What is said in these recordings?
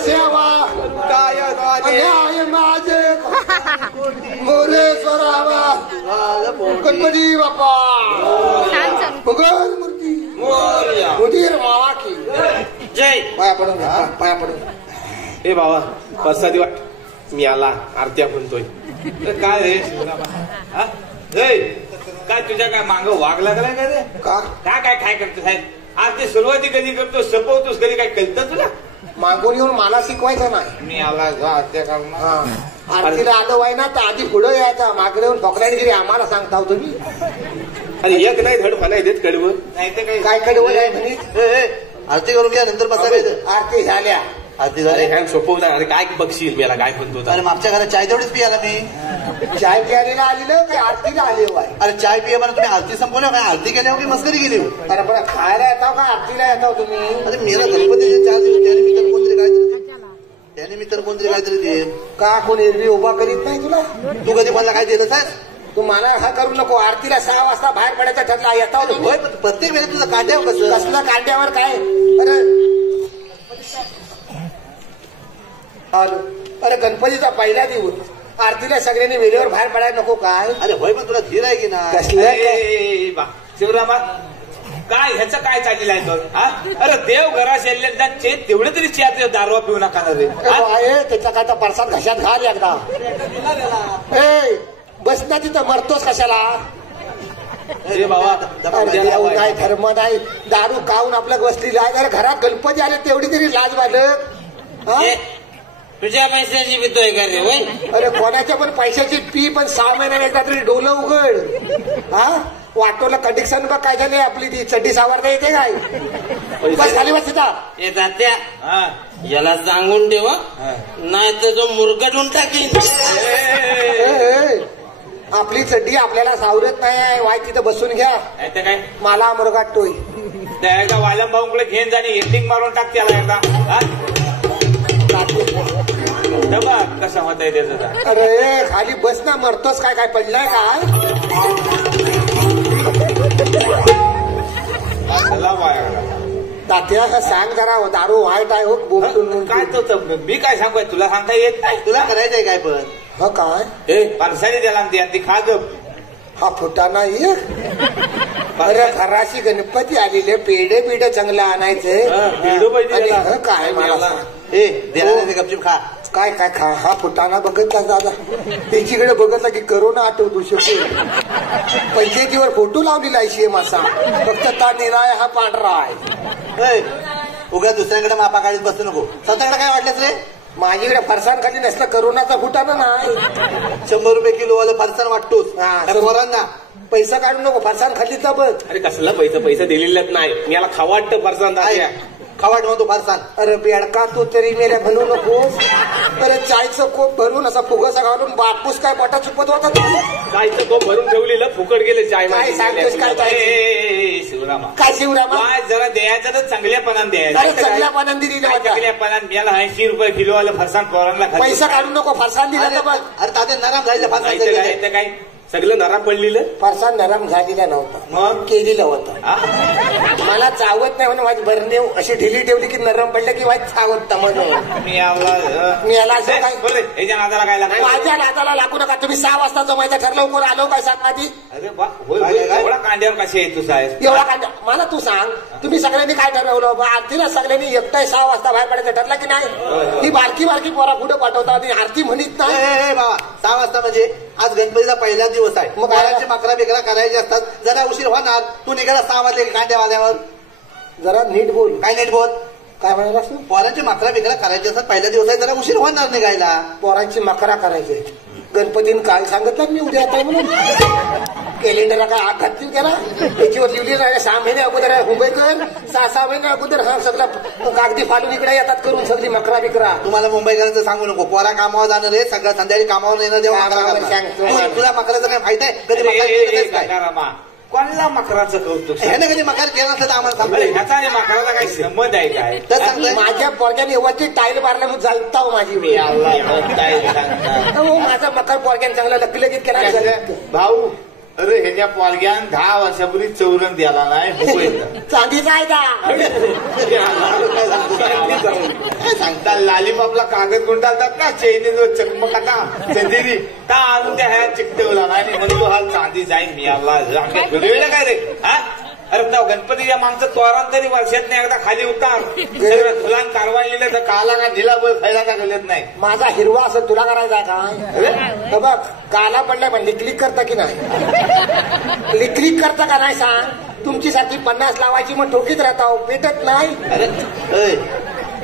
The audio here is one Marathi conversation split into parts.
सेवा काय माझे मोरेश्वरावा गणपती बाप्पा मंगल मूर्ती मुदीर मावा की जय. पाया पडून घ्या पाया पडून. ए बाबा प्रसादी वाट मी आला आरत्या म्हणतोय काय रे हा? जय काय तुझ्या काय माग वाघ लागलाय का रे का काय काय करतो साहेब आज ते सुरुवाती कधी करतो सपवतोस कधी काय कळतं तुला मागून येऊन मला शिकवायचं नाही. मी आला आरत्या करणार आरतीला आलं वाय ना तर आधी पुढं यायचा मागडे येऊन फकड्यागिरी आम्हाला सांगता हो तुम्ही. अरे एक नाही धड म्हणाय देत कडवं नाही तर काय कडवं आहे म्हणित. आरती करून घ्या नंतर बसायचं. आरती झाल्या आरती झाली हँग सोपवता अरे काय बघशील मला काय म्हणतो अरे मागच्या घरात चाय तेवढीच पियाला मी. चाय प्यायला आलेलं काय आरतीला आले वाय. अरे चाय पिया म्हणून तुम्ही आरती संपवल्या काय आरती केल्या की मस्करी केली. अरे पण खायला येताव का आरतीला येताव तुम्ही. अरे मेला गणपतीचे 4 दिवस त्यानिमित्तानं कोणतरी काहीतरी त्यानिमित्तानं कोणतरी काहीतरी दे का कोणी एरवी उभा करीत नाही तुला. तू कधी मला काय दिलं साहेब. तू मला हा करू नको. आरतीला 6 वाजता बाहेर पडायचा ठरला येताव तुम्ही. होय प्रत्येक वेळेला तुझं काट्यावर कसं कसलं कांड्यावर काय. अरे अरे गणपतीचा पहिला दिवस आरतीला सगळ्यांनी वेळेवर बाहेर पडायला नको काय. अरे होय पण तुला धीर आहे की ना. कसलं शिवरामा काय ह्याचं काय चाललेलं आहे तो. अरे देव घरा शेल्ले तेवढे तरी चिया दारवा पिऊ नका ना रे. त्याचा काय तर परसाद घशात घाल एकदा. ए बस ना तिथं मरतोस कशाला. अरे बाबा काय धर्म नाही दारू खाऊन आपल्या बसलेला आहे. अरे घरात गणपती आले तेवढी तरी लाज बालक. तुझ्या पैशाची पितोय का रे वय. अरे कोणाच्या पण पैशाची पी पण 6 महिन्याने एकदा तरी डोलं उघड. हा वाटोला कंडिक्शन बघ काय झाले आपली ती चड्डी सावरता येते काय. बस खाली बस येतात त्या याला सांगून ठेव नाही तर तो मुरगटून टाकीन. आपली चड्डी आपल्याला सावरत नाही वाय तिथं बसून घ्या. काय मला मुरगाटतोय त्या एकदा वालम भाऊकडे घेऊन जाणे एंडिंग मारून टाक त्याला एकदा. डबा कसा होता त्याचा. अरे खाली बस ना मरतोस काय काय पडलाय काय. तात्या सांग जरा दारू वाईट आहे हो. काय तो मी काय सांगू तुला सांगता येत नाही. तुला करायचंय काय पण. हा काय हे पानसाने द्याला ती खा ग. हा फुटाणा ये. अरे घराशी गणपती आलेले पेढे पेढे चांगलं आणायचे. काय मला ए देणार गपचिप खा. काय काय खा. हा फुटाणा बघितला दादा त्याच्याकडे बघितला की करोना आठवतो शकतो. पंचायतीवर फोटो लावलेला आहे शेम असा फक्त ता निराय हा पांढरा आहे. उगा दुसऱ्याकडे मापा काढीत बसू नको. स्वतःकडे काय वाटलंच रे. माझ्याकडे फरसाण खाली नसलं करोनाचा फुटाणा नाही. 100 रुपये किलो वाला फरसाण वाटतोस. पोरांना पैसा काढू नको फरसाण खाल्लीचा बघ. अरे कसला पैसा दिलेलाच नाही. मी याला खावा वाटतं फरसाण खावाट म्हणतो फरसाण. अरे बेडका तू तरी मेल्या म्हणू नकोस. अरे चायचं कोप भरून असा फुगसा घालून बापूस काय पोटा चुपत होता. चायचं कोप भरून ठेवलेलं फुकट गेले चाय. काय सांगतोस काय शिवरामा काय शिवरामा जरा द्यायचं तर चांगल्यापणानं द्यायचं. चांगल्यापणानं दिली चांगल्यापणानं द्यायला 80 रुपये किलो वाला फरसाण पोरांना पैसा काढू नको फरसाण दिला तर बघ. अरे ताते नरम झालेलं फरसाण काय सगळं नरम पडलेलं. फरसाण नरम झालेला नव्हता मग केलेला होता. मला चावत नाही म्हणून माझी भरणे अशी ढिली ठेवली की नरम पडलं की वाईट चावत म्हणून मी याला असं काय याच्या नादाला काय लागलं. माझ्या नादाला लागू नका. तुम्ही 6 वाजता जमायचं ठरलं कोण आलो काय सांग आधी. अरे एवढा कांड्यावर कसे आहे तू साहेब. एवढा कांद्या मला तू सांग तुम्ही सगळ्यांनी काय ठरवलं. आरतीला सगळ्यांनी एकटाही 6 वाजता बाहेर पडायचं ठरलं की नाही. ही बारकी बारकी पोरा पुढे पाठवता आणि आरती म्हणत नाही. बाबा 6 वाजता म्हणजे आज गणपतीचा पहिला दिवस आहे. मग पोरांची मकरा बिकरा करायची असतात. जरा उशीर होणार. तू निघाला 6 वाजले कांड्यावाल्यावर. जरा नीट बोल. काय नीट बोल. काय म्हणाला पोरांची मकरा बिकरा करायची असतात. पहिल्या दिवस आहे जरा उशीर होणार निघायला. पोरांची मकरा करायची गणपतीने काल सांगितलं मी उद्या येत आहे म्हणून. कॅलेंडरला काय आग घातली त्याला त्याच्यावर लिहिली नाही. 6 महिने अगोदर मुंबईकर 6 महिने अगोदर हा सगळं कागदी फालून इकडे येतात करून सगळी मकरा बिकरा. तुम्हाला मुंबईकरांचं सांगू नको. पोरा कामावर जाणार रे सगळं संध्याकाळी कामावर येणं देवा. तुला मकराचं काय माहित आहे कधी कोणाला मकराचं कौतुक. ह्यानं कधी मकार केला असतं तर आम्हाला सांगतो. ह्याचा आणि मकराचा काही संबंध आहे काय. तर माझ्या पोरग्याने एवढी टाईल मारल्या म्हणून जालता माझी माझा मकर पोरग्याने चांगला लगेच केला. भाऊ अरे ह्याच्या पोरग्यान 10 वर्षापूर्वी चौरंग द्याला नाही मुंबईत. चांदीचा आहे का? सांगता लालीपापला कागद गुंडाळतात ना चैनीवर चकमकाचा चंदेरी का आणून त्या ह्या चिकटवला नाही म्हणतो हा चांदी जाईन मी आला घडवेला काय रे हा. अरे त्या गणपतीच्या मागचं तोरण तरी वर्षात एकदा खाली उतार सगळं फुलान कारवाईला तर काला का ढिला बळ खायला का गलत नाही. माझा हिरवा असं तुला करायचा का? बघ काला पडलाय पण लिकलिक करता की नाही? लिकलिक करता का नाही सांग? तुमची सारखी 50 लावायची मग ठोकीत राहता पेटत नाही. अरे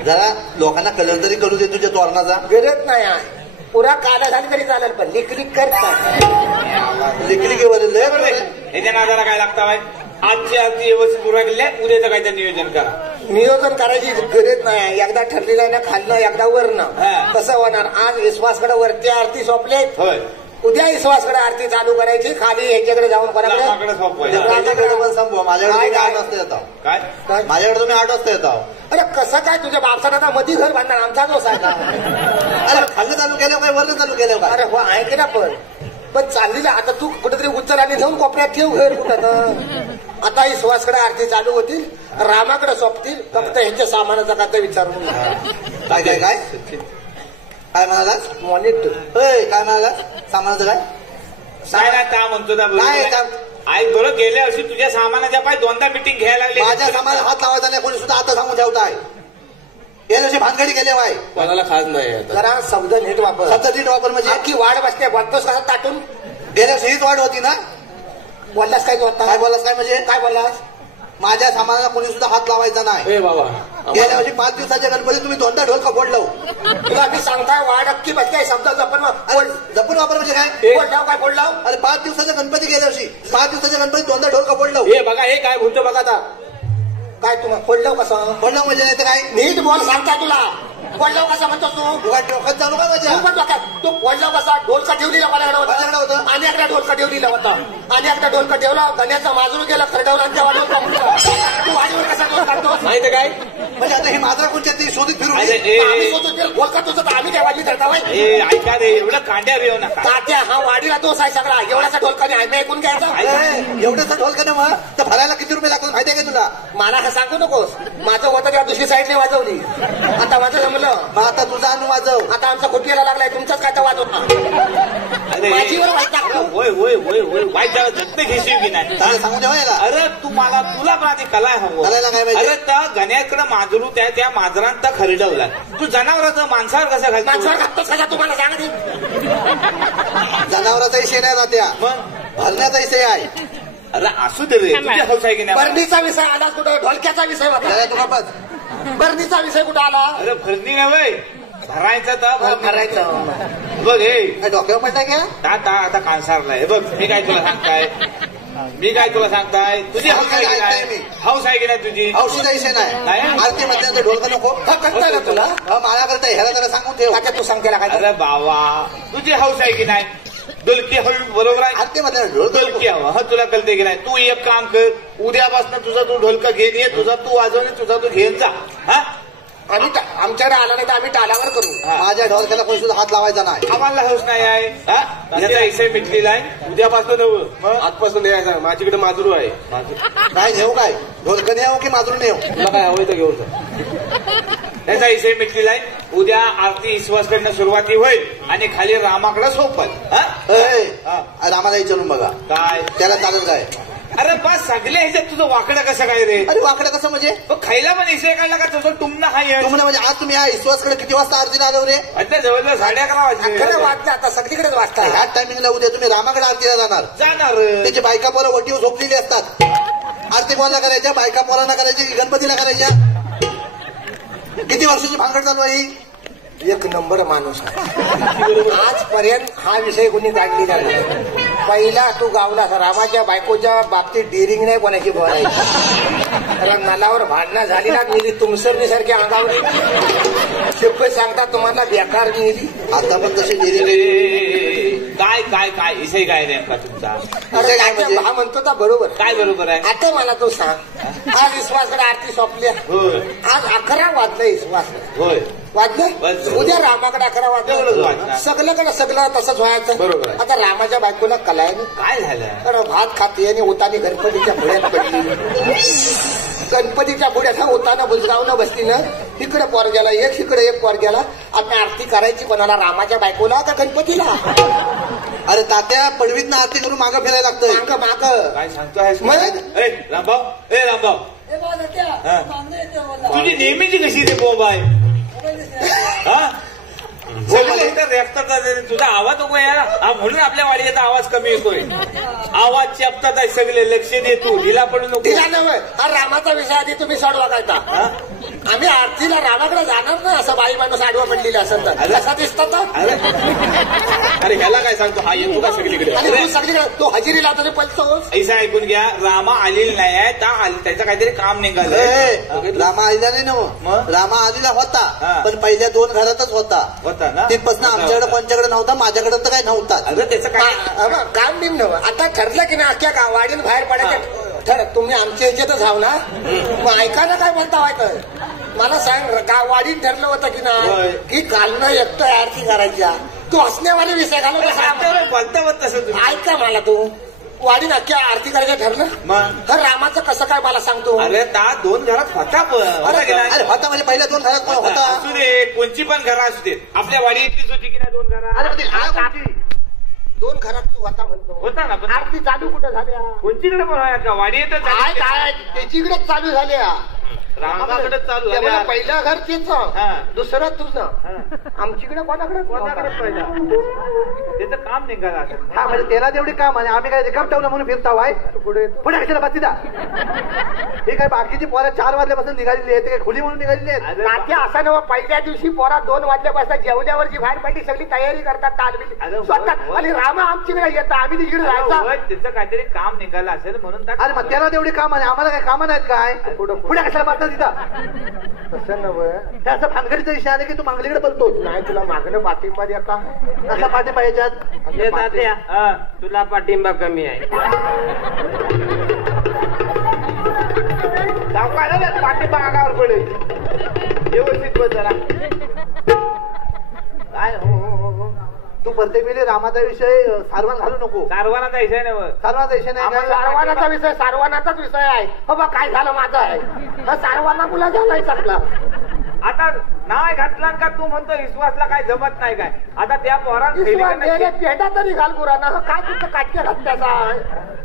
जरा लोकांना कलर तरी करू दे तुझ्या तोरणाचा. गरज नाही आहे. पुरा काला झाली तरी चालेल पण लिकलिक करता. लिकलिकीवर ह्याच्या नादाला काय लागतं? आजची आरती व्यवस्थित पुरा केल्या उद्याचं काय नियोजन करा. नियोजन करायची गरज नाही. एकदा ठरलेलं आहे ना खाल्लं एकदा वरनं कसं होणार? आज विश्वासकडे वरती आरती सोपले होय उद्या विश्वासकडे आरती चालू करायची खाली ह्याच्याकडे जाऊन कोणाकडे पण संपवा. माझ्याकडे 8 वाजता येतो. काय माझ्याकडे तुम्ही 8 वाजता येतो. अरे कसं काय तुझ्या बापसाला आता मधी घर बांधणार आमचा दोष आहे का? अरे खाल्लं चालू केलं काय वरनं चालू केलं काय? अरे हो आहे की ना पण चाललेलं आता तू कुठेतरी उच्चर आणि जाऊन कोपऱ्यात ठेव घर कुठं. आता विश्वासकडे आरती चालू होतील रामाकडे सोपतील फक्त ह्यांच्या सामानाचा काय विचारून काय काय काय काय म्हणाला मॉनिटर काय म्हणाला सामानाचं काय काय ना का म्हणतो ना आई बरं गेल्या वर्षी तुझ्या सामानाच्या पाय 2दा मिटिंग घ्यायला लागली. माझ्या सामानात हात लावायचा नाही कोणी सुद्धा आता सांगून ठेवताय. गेल्या वर्षी भानगडी गेले बाय कोणाला खास नाही. जरा शब्द नीट वापर. शब्द नीट वापर म्हणजे की वाढ बसते बोलतोस कसा ताटून. गेल्या वर्षी हीच वाढ होती ना. बोललास काय तू काय बोललास काय म्हणजे काय बोललास? माझ्या सामानाला कोणी सुद्धा हात लावायचा नाही. बाबा गेल्या वर्षी 5 दिवसाच्या गणपती तुम्ही 2दा ढोल कपोडलो. तुला मी सांगताय वाढ अक्की बसते शब्द जपून वापर म्हणजे काय बोललाव काय बोललाव? अरे 5 दिवसाचा गणपती गेल्या वर्षी 5 दिवसाच्या गणपती 2दा ढोल कपोडलो. हे बघा हे काय बोलतो बघा आता. काय तुम्हाला फोडलं कसं? फोडलं म्हणजे नाही तर काय नीट बोल सांगता तुला. फोडलं कसं म्हणतो तू? डोक्यात चालू काय माझ्या तू फोडलं कसा? ढोलका ठेवलेला माझ्याकडे होतं आणि एकदा ढोलका ठेवलेला होता आणि एकदा ढोलका ठेवला गण्याचा माजूर गेला खरडवरांच्या वाढवला तू वाढीवर कसा ढोल काढतो माहिती काय म्हणजे आता हे माजरा कोणत्या ती शोधित फिरून आम्ही ढोलका तुझं तर आम्ही काय वाढली करता ऐका रे एवढं कांड्यावर येऊ नका. तात्या हा वाढीला दोष आहे सगळा. एवढाचा ढोलकाने आम्ही ऐकून घ्यायचा. एवढ्याचा ढोलकाने मग तर भरायला किती रुपये लागतात माहिती आहे का तुला? मला हा सांगू नकोस. माझं होतं त्या दुसरी साईडने वाजवली आता माझं जमलं. मग आता तुझा अनु वाजव. आता आमचा खुटीला लागलाय तुमचाच काय तर वाजवता. माझीवर वाईट टाकतो. होय होय होय होय वाईट जागा दत्त घेशील की नाही सांगू द्या याला. अरे तुला पण आधी कला हवं. अरे त्या गण्याकडे माजरू त्या माजरांत खरडवला तू जनावराचं माणसावर कसं घालतो? माणसावर घालतो सगळा तुम्हाला सांगते. जनावराचा विषय नाही ना त्या मग भरण्याचा विषय आहे. अरे असू दे रे तुझ्या हौस आहे की नाही? भरणीचा विषय आला कुठं? ढोलक्याचा विषय होता. तुला बस भरणीचा विषय कुठं आला? अरे भरणी नव्हे भरायचं तर भरायचं. बघ हे डोक्यावर पडताय का आता कानसारलाय. बघ मी काय तुला सांगताय तुझी हौस आहे की नाही? हौस आहे की नाही तुझी? औषधा विषय नाही. आरती मध्ये ढोलका नको करताय ना तुला? मला करताय ह्याला जरा सांगून ठेव. आता तू सांगतेला काय? अरे बाबा तुझी हौस आहे की नाही? ढोलकी हवी बरोबर आहे. आरती मध्ये ढोलकी हवा हा तुला कळते की नाही? तू एक काम कर उद्यापासून तुझा तू ढोलका घेऊन ये. तुझा तू वाजवणे तुझा तू घेऊन जा. हा आम्ही आमच्याकडे आला नाही तर आम्ही टालावर करू. माझ्या ढोलक्याला कोणी सुद्धा हात लावायचा नाही. आम्हाला हौस नाही आहे. याचा विषय मिटलेला आहे. उद्यापासून आजपासून यायचा. माझ्याकडे माजरू आहे. काय नेऊ काय ढोलकं नेऊ की माजून नेऊ? तुला काय हवंय तर घेऊन जा. त्याचा विषय मिटलेला आहे. उद्या आरती विश्वासकडनं सुरुवाती होईल आणि खाली रामाकडे सोपल. रामाला विचारून बघा काय त्याला चालेल काय? अरे पाच सगळे ह्याच्यात तुझं वाकडं कसं काय रे? अरे वाकडं कसं म्हणजे? खायला पण विषय काढला का तुझं टुमना हाय? तुम्हाला म्हणजे आज तुम्ही हा विश्वासकडे किती वाजता आरतीला आलो रे? आता जवळजवळ 11:30 वाजले. खरं वाटतं आता सगळीकडेच वाजता. ह्याच टायमिंगला उद्या तुम्ही रामाकडे आरतीला जाणार. त्याची बायका पोरं वटीवर झोपलेली असतात. आरती कोणाला करायच्या? बायका पोरांना करायची गणपतीला करायच्या? किती वर्षाची भांगड चालू आहे? एक नंबर माणूस आजपर्यंत हा विषय कोणी काढलेला नाही. पहिला तू गावला रामाच्या बायकोच्या बाबतीत डिरिंग नाही कोणाची बोलायची. कारण नलावर भांडणं झाली ना मिली तुमसरण्यासारखी अंगावर शिकवत सांगता तुम्हाला बेकार मिली. आता पण तशी डिरिंग काय काय काय विषय काय नेमका तुमचा? अरे हा म्हणतो का बरोबर? काय बरोबर आहे? आता मला तो सांग. आज विश्वासकडे आरती सोपल्या. आज 11 वाजलं विश्वास. होय वाजलं उद्या रामाकडे 11 वाजलं सगळ्याकडे सगळं तसंच व्हायचं. बरोबर. आता रामाच्या बायकोला कलाय काय झालं तर भात खाते आणि ओतानी गणपतीच्या पुढ्यात पडली. गणपतीच्या पुढ्यात ओताना बुजगावनं बसली ना. इकडे पोर गेला एक इकडे एक पोर गेला. आता आरती करायची कोणाला रामाच्या बायकोला का गणपतीला? अरे तात्या पडवीत आरती करून मागं फिरायला लागतंय. माग माग काय सांगतोय मग रामभाऊ रामभाऊ तुझी नेहमीची कशी रे बोंब आहे हा सगळे तर रेपतात तुझा आवाज नको यार म्हणून आपल्या वाडीचा आवाज कमी येतोय. आवाज चेपतात आहे सगळे लक्ष दे तू हिला पडू नको. तिला नव्हे हा रामाचा विषय आधी तुम्ही सोडवा काय आम्ही आरतीला रामाकडे जाणार ना असं बाई माणूस आडवा पडलेला असेल तर कसा दिसतात. अरे ह्याला काय सांगतो हा येतो का सगळीकडे सगळीकडे तो हजेरी लावतो ते पलतो. ऐसा ऐकून घ्या रामा आलेली नाही आहे त्याचं काहीतरी काम निघालं. रामा आलेला नाही ना रामा आलेला होता पण पहिल्या 2 घरातच होता ना तिथपासून आमच्याकडे कोणच्याकडे नव्हता माझ्याकडे तर काही नव्हता. अगं त्याचं काय काम बिम नव्हतं. आता ठरलं की नाही अख्ख्या गावाडीन बाहेर पडायचं ठर तुम्ही आमच्या ह्याच्यातच हाव ना मग ऐका ना काय म्हणता व्हायचं. मला सांग गावाडीन ठरलं होतं की नाही की कालनं एकटं आरती करायची तू हसण्यावाले विषय घालत बोलता तसं ऐका मला तू वाडीन अख्ख्या आरती करायचं ठरलं मग तर रामाचं कसं काय मला सांगतो. अरे 2 घरात होता अरे होता म्हणजे पहिल्या 2 घरात होता असू दे कोणची पण घरं असू दे आपल्या वाडी इतकीच होती की नाही 2 घरं. 2 घरात तू होता म्हणतो होता ना पण आरती चालू कुठं झाल्या कोणचीकडे पण का वाडी येतं काय त्याचीकडेच चालू झाल्या रामाकडे चालू झालं. पहिलं घर तिचं दुसरं तुझं आमच्याकडे कोणाकडे त्याचं काम निघालं असं. हा म्हणजे त्याला तेवढी काम आहे आम्ही काय रिकाम ठेवलं म्हणून फिरता वाय पुढे पुढे कशाला बाती दा हे काय बाकीची पोरं 4 वाजल्यापासून निघालेली आहे ते काय खुली म्हणून निघालेली आहेत. नाट्य असं नव पहिल्या दिवशी पोरा 2 वाजल्यापासून जेवल्यावर जी बाहेर पडली सगळी तयारी करतात तालमी स्वतः आणि रामा आमच्याकडे येतात आम्ही तिकडे जायचं. त्याचं काहीतरी काम निघालं असेल म्हणून अरे मग त्याला तेवढी काम आहे आम्हाला काय कामं नाहीत काय पुढे कशाला बात तसं नव्हे त्याचं भानगडीचा विषय आले की तू मागलीकडे बोलतो नाही तुला मागणं पाठिंबा देता कसा पाठिंबा याच्यात तुला पाठिंबा कमी आहे पाठिंबा अंगावर पडेल व्यवस्थित बस जरा काय तू प्रत्येक वेळी रामाचा विषय सारवण घालू नको. सारवानाचा विषय नाही सारवानाचा विषय नाही सारवानाचा विषय सारवानाचाच विषय आहे. बाबा काय झालं माझं आहे सारवाना तुला झालाय सगळा. आता नाव घातला का तू म्हणतो विश्वासला काय जमत नाही काय. आता त्या पोरांना पेटा तरी घाल गुरांना काय तुझं काटक्या घातल्याचा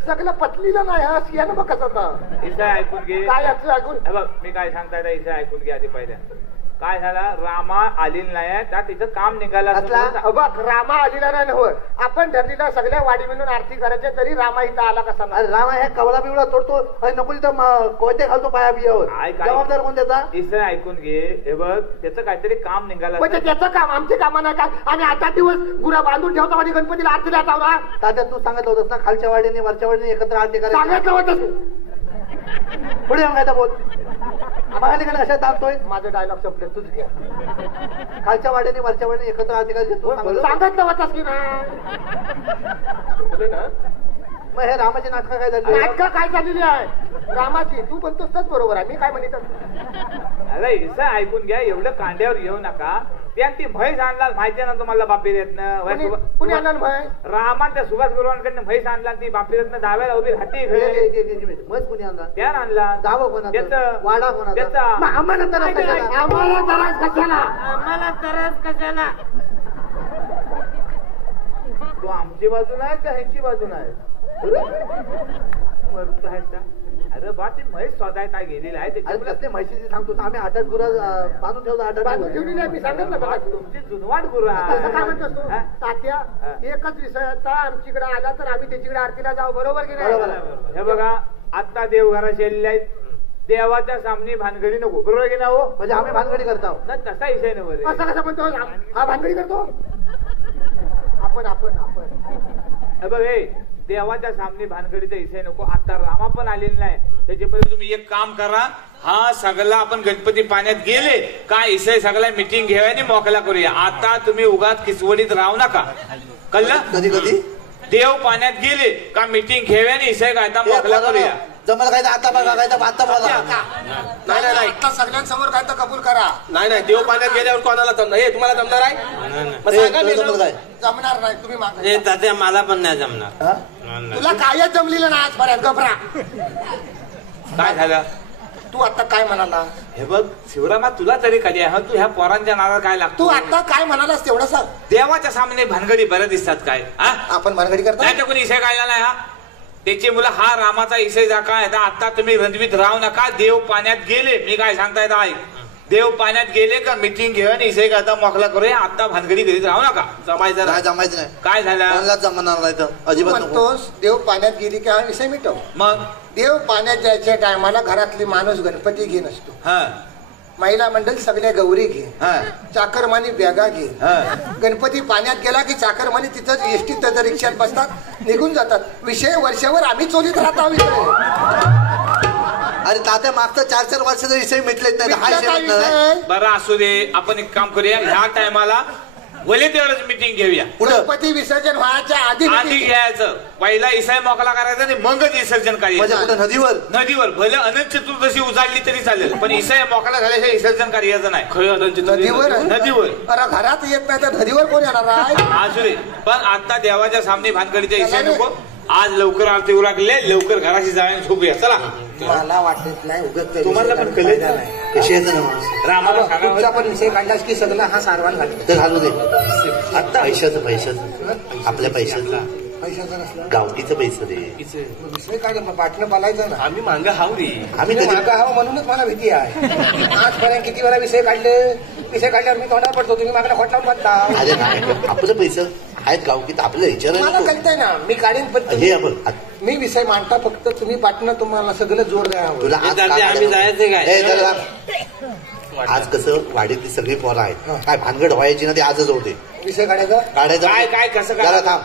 सगळं पतलीला नाही हा सियानं बघ कसं विषय ऐकून घे. काय ऐकून बघ मी काय सांगताय विषय ऐकून घे आधी पहिल्या. काय झाला रामा आलेला नाही त्या तिचं काम निघालं बघ रामा आलेला नाही होय आपण ठरलेलं सगळ्या वाडी मिळून आरती करायचे तरी रामा इथं आला कसा. रामा हे कवळा बिवळा तोडतो आणि नको तिथं कोयते घालतो पाया बियावर जबाबदार कोण त्याचा. विषय ऐकून घे हे बघ त्याचं काहीतरी काम निघालं म्हणजे त्याचं काम आमचे काम नाही काय आणि 8 दिवस गुरा बांधून ठेवतो आणि गणपतीला आरतीला जावला. तात्या तू सांगत होतस ना खालच्या वाडीने वरच्या वाडीने एकत्र आरती करायची सांगितलं होतं. पुढे येऊन काय बोल महालिकडे कशा तापतोय. माझं डायलॉग संपले तुझ घ्या. खालच्या वाड्याने वरच्या वाड्याने एकत्र आरती करायची तू सांगत होतास की ना. मग हे रामाची नाटकं काय झाली. नाटकं काय झालेली आहे रामाची तू म्हणतोस तच बरोबर आहे मी काय म्हणत. अरे हिस्सा ऐकून घ्या एवढं कांड्यावर घेऊ नका. त्या ती म्हैस आणला माहिती ना तुम्हाला बापी रत्न कुणी आणणार म्हैस. रामा त्या सुभाष गुरुवांकडनं म्हैस आणला ती बापी रत्न डाव्याला उभी हाती मग कुणी आणला त्या आणला दावा कोणाचा वाडा कोणाचा. आम्हाला त्रास कशाला आम्हाला तरच कशाला. तू आमची बाजू नाही का ह्यांची बाजू नाही. अरे बा ती म्हैस स्वतः काय गेलेली आहे कसले म्हैशीची सांगतो आम्ही 8 गुरा बांधून ठेवतो 8 मी सांगितलं तुमची जुनवाट गुरा काय म्हणतोस तू तात्या एकच विषय आता आमच्याकडे आला तर आम्ही त्याच्याकडे आरतीला जाऊ बरोबर की नाही. हे बघा आता देवघराशी आलेले आहेत देवाच्या सामने भानगडी नको बरोबर की ना हो. म्हणजे आम्ही भानगडी करतो ना तसा विषय नव्हे. असं कसं म्हणतो हा भानगडी करतो आपण आपण आपण. बघ हे देवाच्या सामने भानगडीचा विषय नको. आता रामा पण आलेला नाही त्याच्यामध्ये तुम्ही एक काम करा हा सगळा आपण गणपती पाण्यात गेले काय विषय सगळा मिटिंग घेऊया आणि मोकळा करूया. आता तुम्ही उगाच किसवडीत राहू नका कळलं. कधी कधी देव पाण्यात गेले का मिटिंग घेऊया आणि विषय काय मोकळा करूया. जमलं काय तर आता बघा काय तर आता बोला. नाही नाही नाही आता सगळ्यांसमोर काय तर कबूल करा. नाही नाही देव पाण्यात गेल्यावर कोणाला जमणार हे तुम्हाला जमणार आहे मग ए, सांगा तुला मी जमलं काय जमणार नाही तुम्ही मागा. ए तात्या मला पण नाही जमणार. हा? तुला कायच जमलेलं ना आजपर्यंत घबरा. काय झालं तू आता काय म्हणाला हे बघ शिवरामा तुला तरी कधी आहे तू ह्या पोरांच्या नावाला काय तू लागतो आता काय म्हणालास तेवढं सांग. देवाच्या सामने भानगडी बरं दिसतात काय हा आपण भानगडी करता नाही तर कोणी इशय काढला नाही हा त्याची मुलं हा रामाचा इशय जा काय आता तुम्ही रणजीत राहू नका देव पाण्यात गेले मी काय सांगताय ऐक देव पाण्यात गेले का मिटिंग घेऊन इशय करता मोकला करूया आता भानगडी करीत राहू नका जमायचं नाही जमायचं नाही. काय झालं कोणालाच जमणार नाही तर तू अजिबात नको. म्हणतोस देव पाण्यात गेली की हा विषय मिटव. मग देव पाण्यात जायच्या टायमाला घरातली माणूस गणपती घे नसतो. हा महिला मंडळ सगळ्या गौरी घे हा चाकरमानी बॅगा घे. हा गणपती पाण्यात गेला की चाकरमानी तिथंच एसटी त्याच्या रिक्षात बसतात निघून जातात. विषय वर्षावर आम्ही चोरीत राहता विषय. अरे तात्या मागचं 4-4 वर्षाचा विषय मिटलेच नाही हा मिटला विषय काय मिटणार आहे. विषय? बरं असू दे आपण एक काम करूया ह्या टायमाला भले तेवढंच मिटिंग घेऊया पुढं गणपती विसर्जन व्हायच्या आधी आधी meeting. घ्यायचं पहिला इसाई मोकला करायचा आणि मगच विसर्जन म्हणजे करायचं कुठं नदीवर नदीवर भले अनंत चतुर्दशी उजाडली तरी चालेल पण इसाई मोकला झाल्याशिवाय विसर्जन करायचं नाही खरं अनंत नदीवर नदीवर अरे घरात येत नाही तर नदीवर कोण येणार आहे? असू दे पण आता देवाच्या सामने भानगडीच्या इसाई नको आज लवकर आरती उरकले लवकर घराशी जाऊन झोपूया चला मला वाटत नाही उगत तुम्हाला पण कळेल कशी येतं ना माणूस रामाला तुमचा सांगा पण विषय काढलास की सगळं हा सारवान घालतो. तर घालू दे आता पैशाचं आपल्या पैशाचं पैशाचा नसला गावकीचं पैसे रे विषय काय मग बाटणं पालायचं ना. आम्ही मांग हाव रे आम्ही कधी मागं हवं म्हणूनच मला भीती आहे. आजपर्यंत किती वेळा विषय काढल्यावर मी तोंडावर पडतो तुम्ही मागला खोट लावून बघता. अरे नाही आपलं पैसे आहेत गावकीत आपल्याला मला विचारायला कळतंय ना मी काढीन पण हे तुम्ही- आपण मी विषय मांडता फक्त तुम्ही बाटणं तुम्हाला सगळं जोर द्यावं. तुला आज तात्या, काय आम्ही जायचं काय? ए, जरा थांब. आज कसं वाडीतली सगळी पोरं आहेत काय भानगड व्हायची ना ते आजच होते विषय काढायचा काढायचं काय काय कसं जरा काय थांब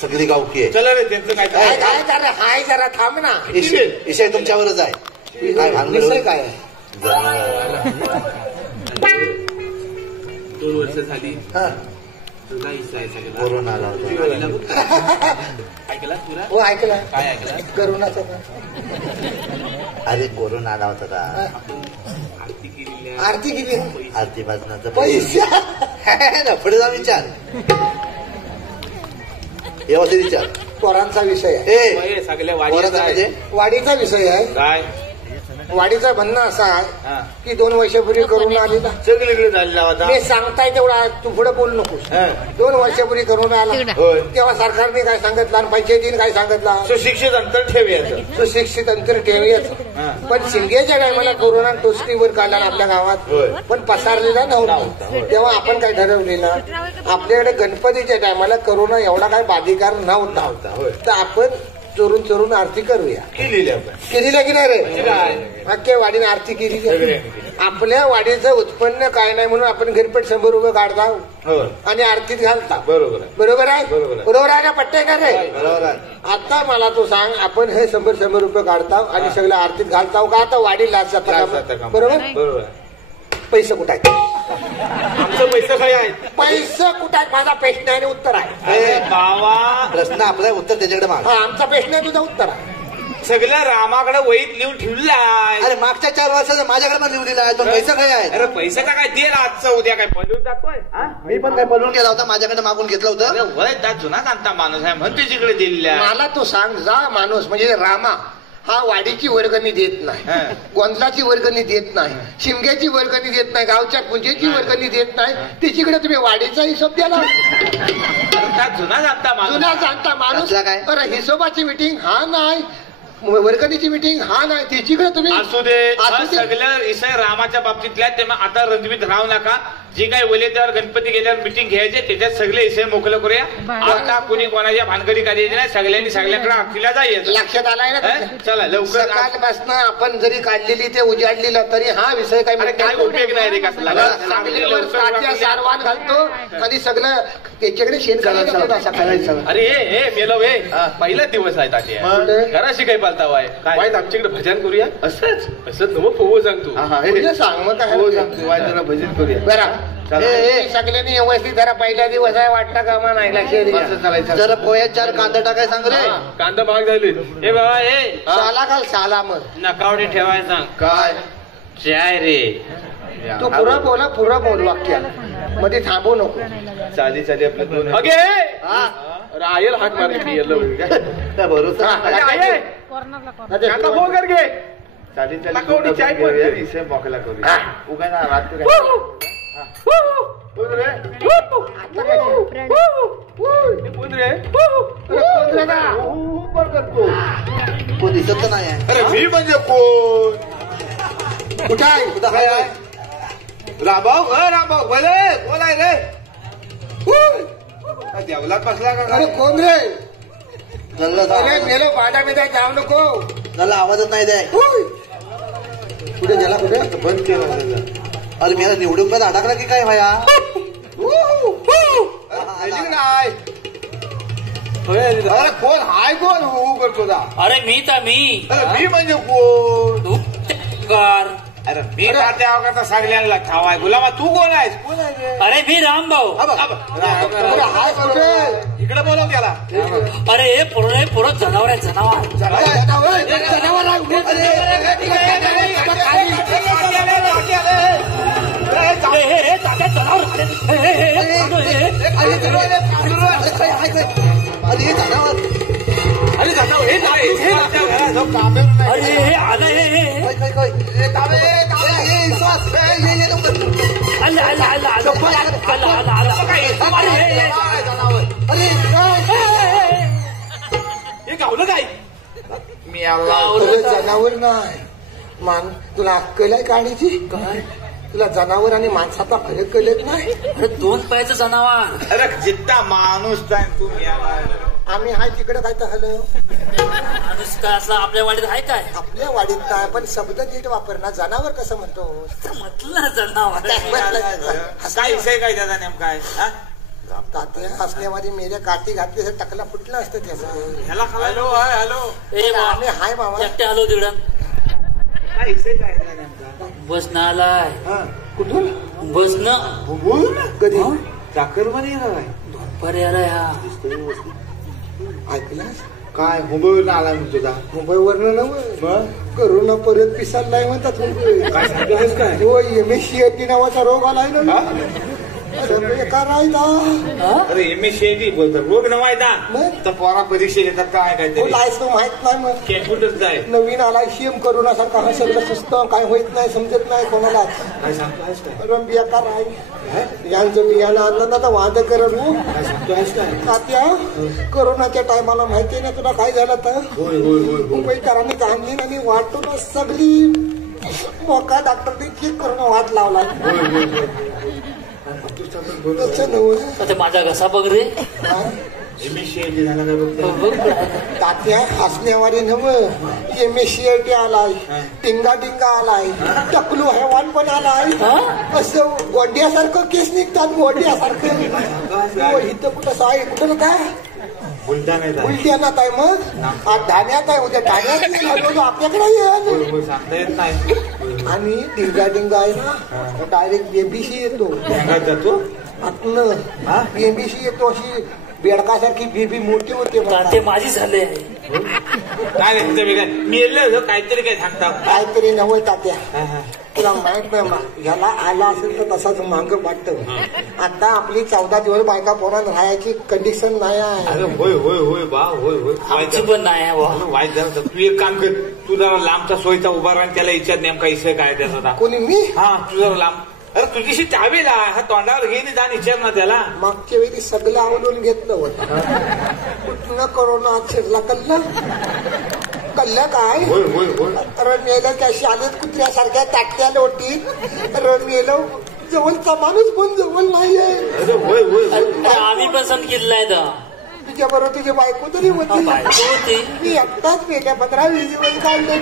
सगळी गावकी आहे चला रे त्यांचं काय काय काय काय जरा हाय जरा थांब ना. विषय तुमच्यावरच आहे काय भानगड विषय काय आहे? जरा 2 वर्ष झाली हा. तुझा इसा आहे सगळा कोरोना आला होता ऐकला तुला हो ऐकलं काय ऐकला करोनाचा का? अरे कोरोना आला होता का आरती केलेली आरती किती आरती वाजनाचा पैसा पुढे जा विचार हे विचार पोरांचा विषय आहे. ए सगळ्या पोराचा म्हणजे वाढीचा विषय आहे. काय वाढीचं म्हणणं असं हा. आहे की 2 वर्षापूर्वी करोना आलेला. सगळीकडे झालेला होता मी सांगताय तेवढा तू पुढे बोलू नकोस. हा. 2 वर्षापूर्वी करोना आला होय तेव्हा सरकारने काय सांगितलं आणि पंचायतीने काय सांगितलं सुशिक्षित अंतर ठेवायचं सुशिक्षित अंतर ठेवायचं. हा. पण शिंदेच्या टायमाला कोरोना टोचकीवर काढला ना आपल्या गावात होय. पण पसरलेला नव्हता, नव्हता. होय. तेव्हा आपण काय ठरवलेलं आपल्याकडे गणपतीच्या टायमाला कोरोना एवढा काय बाधिकार नव्हता नव्हता, होय. तर आपण चोरून चोरून आरती करूया. केलेली आपण केली की नाही रे काय? अख्ख्या वाडीने आरती केली सगळ्यांनी की? केली. आपल्या वाडीचं उत्पन्न काय नाही म्हणून आपण घरपेट 100 रुपये काढता हो आणि आरतीत घालता. बरोबर आहे बरोबर आहे बरोबर आहे. बरोबर आहे का पट्टे का रे? बरोबर आहे आता मला तू सांग आपण हे 100 रुपये काढताव आणि सगळं आरतीत घालताव का आता वाडी लाच लाच जाता जाता का? बरोबर बरोबर आहे. पैसे कुठं आहेत? आमचं पैसे काय आहेत पैसे कुठं आहेत माझा प्रश्न आहे आणि उत्तर आहे. अरे बाबा प्रश्न आपला उत्तर त्याच्याकडे माग हा आमचा प्रश्न आहे तुझं उत्तर आहे. सगळ्या रामाकडे वहीत लिहून ठेवलाय अरे मागच्या 4 वर्षाचं माझ्याकडे पण लिहिलेलं आहे पण पैसे काय आहेत अरे पैसे का काय दे आजचा उद्या काय पळून जातोय हा? मी पण काय बोलून गेला होता माझ्याकडे मागून घेतलं अरे होतं वय त्या जुना जाणता माणूस आहे म्हणतो जिकडे दिलेल्या मला तू सांग जा माणूस म्हणजे रामा हा वाडीची वर्गणी देत हा. नाही गोंधलाची वर्गणी देत नाही शिमग्याची वर्गणी देत नाही गावच्या पुंजेची वर्गणी देत नाही तिच्याकडे तुम्ही वाडीचा हिशोब द्याला त्या जुना जाणता माणूस जुना जाणता माणूस कसला काय? बरं हिशोबाची मिटिंग हा नाही वर्गणीची मिटिंग हा नाही त्याच्याकडे तुम्ही असू दे असू दे. सगळं विषय रामाच्या बाबतीतल्या तेव्हा आता रणजीत राहू नका जे काही वले त्यावर गणपती गेल्यावर मिटिंग घ्यायचे त्याच्यात सगळे विषय मोकळं करूया आता कुणी कोणाच्या भानगडी करायची नाही सगळ्यांनी सगळ्यांकडे आरतीला जायचं लक्षात आलाय ना हं? चला लवकर सकाळपासून आपण जरी काढलेली ते उजाडलेलं तरी हा विषय काय अरे काय उपयोग नाही रे कसला सांगलीवर तात्या सारवान घालतो आणि सगळं त्याच्याकडे शेण करायचं असं करायचं. अरे हे मेलो हे पहिलाच दिवस आहे तात्या मग? घराशी काही पालताव आहे काय आमच्याकडे भजन करूया असंच असंच मग पोहो सांगतो म्हणजे सांग मग काय जरा भजन करूया बरं सगळ्यांनी व्यवस्थित जरा पहिल्या दिवस आहे वाटतं कामा नाही लक्ष जरा पोह्यात 4 कांदा टाकाय सांग रे. कांदा भाग झाली. ए बाबा ए साला घाल साला मग नकावडी ठेवाय सांग. काय चाय रे. तू पुरा बोल वाक्य मध्ये थांबू नको. चाली आपलं दोन अगे रायल हाक मारली काय भरोसा कांदा भाव कर घे. चाली नकावडी चाय पण करूया इसे मोकला करूया उगा ना रात कोण रे करतो. तो दिसत तर नाही आहे. अरे मी म्हणजे कोण कुठं आहे कुठं काय आहे? रामभाऊ भले कोण आहे रे देवलात बसला का अरे कोण रे जल्ला अरे मेलो बाजा बिजा जाऊ नको. जल्ला आवाजच नाही द्याय. कुठे गेला कुठे बंद केला. अरे मला निवडून का अडकला की काय भाया. अरे कोण हाय कोण हो करतो दा. अरे मी मी म्हणजे कोण तू कर. अरे मी त्या करता सगळ्यांना ठावाय गुलामा तू कोण आहेस. कोण आहे अरे मी राम भाऊ. हाय कुठे इकडे बोलव त्याला. अरे हे पुरं जनावर आहे जनावर. अरे हे आलं हे गावलं काय. मी आला जनावर नाही मान तुला अक्कल आहे काढीची काय तुला जनावर आणि माणसाचा फरक कळत नाही. अरे 2 पायाचं जनावर. अरे जित्ता माणूस काय तू मी आला. आम्ही हाय तिकडे काय तर हलं माणूस का असं आपल्या वाडीत आहे काय. आपल्या वाडीत नाही पण शब्द नीट वापरणार जनावर कसं म्हणतो. म्हटलं जनावर. काय विषय काय त्याचा नेमका आहे. तात्या हसण्यामध्ये मेऱ्या काठी घातली असं टकला फुटलं असतं त्याचं. ह्याला हॅलो हॅलो ए आम्ही हाय मामा एकटे आलो तिकडं. काय विषय काय नेमका. बस ना आलाय. कुठून बस न कधी चाकर मध्ये येणार पर्याय आलाय हा. ऐकलास काय मुंबईवरून आला मी तुझा. मुंबईवरनं नव्हे करोना परत पिसायला म्हणतात मुंबई. काय सांगतोस काय. हो MSC नावाचा रोग आलाय ना. बेकार राहिला. अरे MSC रोग नवायता तर पोरा परीक्षा घेतात काय काहीतरी. लायचं माहित नाही मग कॅम्प्युटरच आहे. नवीन आलाय CM करोना सारखा हा सगळं सुस्त काय होत नाही समजत नाही कोणाला. काय सांगतोस काय. बेकार आहे यांचं बियाणं आणलं ना तर वाद करत काय सांगतोस काय. तात्या करोनाच्या टायमाला माहितीये ना तुला काय झालं तर मुंबईकरांनी आणली आणि वाटून सगळी मोका डॉक्टरने चेक करून वाट लावला. आता माझा घसा बघ रे. MSC झाला का तात्या हसण्यावारी नव MSC आलाय टिंगा टिंगा आलाय टकलू हैवान पण आलाय. असं गोंड्यासारखं केस निघतात गोंड्यासारखं. इथं कुठं आहे कुठं काय बुलढाण्यात आहे मग ठाण्यात आहे उद्या ठाण्यात आपल्याकडे येईल. सांगता येत नाही. आणि टिंगा टिंगा आहे ना डायरेक्ट MBC येतो जातो आतनं MBC येतो अशी बेडकासारखी बेबी मोठी होते. ते माझी झाले. काय मी काहीतरी काय सांगता काहीतरी नव्हे तात्या तुला माहित नाही ह्याला आला असेल तर तसाच मांग वाटतं. आता आपली 14 दिवस बायका पोरात राहायची कंडिशन नाही आहे. अरे होय होय होय बा होय होय आमची पण नाही वाईट झालं. तू एक काम कर तू जरा लांबचा सोयीचा उभा राहा त्याला विचार नेमका विषय काय त्याचा. कोणी मी हा तू जरा लांब. अरे तुझीशी चावेला हा तोंडावर घे जा विचार ना त्याला. मागच्या वेळी सगळं आवडून घेतलं होतं कुठलं करोना शिरला कल्लं काय रमेलं त्या शाळेत कुत्र्यासारख्या ताटल्या लोटी रमेलं जवळचा माणूस पण जवळ नाहीये. आम्ही पण सांगितलंय तुझ्या बरोबर तुझी बायको तरी होती. मी एकटाच पेट्या 15-20 दिवस काढले.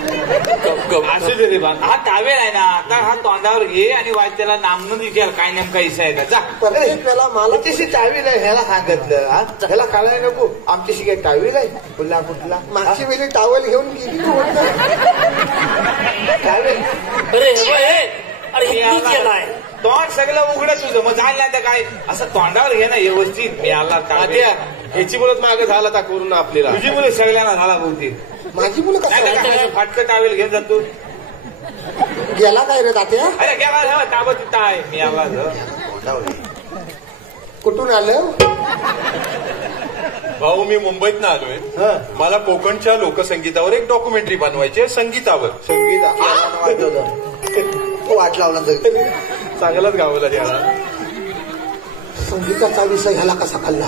असू दे रे बा हा टावेल आहे ना आता हा तोंडावर घे आणि वाईट त्याला नामनं विचार काय नेमका विषय आहे त्याचा. प्रत्येक वेळा मला आमच्याशी टावेल आहे ह्याला सांगितलं ह्याला काढाय नको. आमच्याशी काय टावेल आहे कुठला कुठला मागच्या वेळी टावल घेऊन गेली टावेल. अरे अरे केलाय तोंड सगळं उघड तुझं मग जायला नाही तर काय असं तोंडावर घे ना व्यवस्थित मी आला तात्या याची बोलत मागे झाला ता करून आपल्याला तुझी मुलं सगळ्यांना झाला बोलते माझी मुलं कसं फाटकं टावेल घेऊन जातो गेला काय रे तात्या? अरे गेला ताबा तिथं आहे मी आला कुठून आलं? भाऊ मी मुंबईत ना आलोय मला कोकणच्या लोकसंगीतावर एक डॉक्युमेंटरी बनवायची आहे संगीतावर वाट लावला चांगलाच गावला त्याला संगीताचा विषय ह्याला कसा खाल्ला?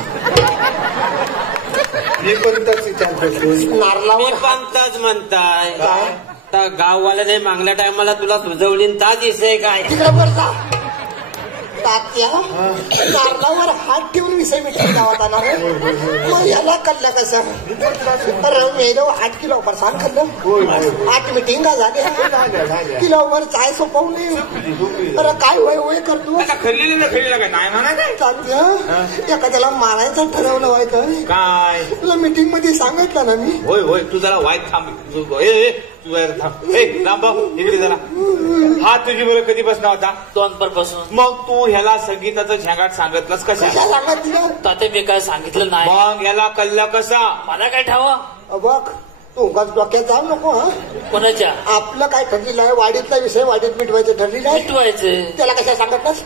मी पण त्याच विचार करतो नारळावर पंकज म्हणताय काय? तर गाववाल्याने मागल्या टायमाला तुला सुजवली ता दिसय काय तिकडे बरसा तात्या नारळावर हात ठेवून विषय मिठाई गावात आणणार मग याला कल्ला कसा? मेलो 8 किलो फरसाण खाल्लं 8 मिटिंग झाली किलोवर चाय सोपवली अरे काय होय होय करतो खल्लेलं काय नाही म्हणा काय तात्या एखाद्याला मारायचं ठरवलं व्हायचं काय तुला मीटिंग मध्ये सांगितलं ना मी होय होय तू जरा वाईट थांब तू थांब राम भाऊ इकडे जरा हा तुझी बरोबर कधी बसणार होता 2 पासून मग तू ह्याला संगीताचं झंगाट सांगितलंस कशा सांगत तिला ताते मी काय सांगितलं नाही मग याला कल्ला कसा मला काय ठावं बघ तू उगाच डोक्यात जाऊ नको हा कोणाच्या आपलं काय ठरलेलं आहे वाडीतला विषय वाडीत मिटवायचं ठरलेलं आहे मिटवायचं त्याला कशा सांगतलास?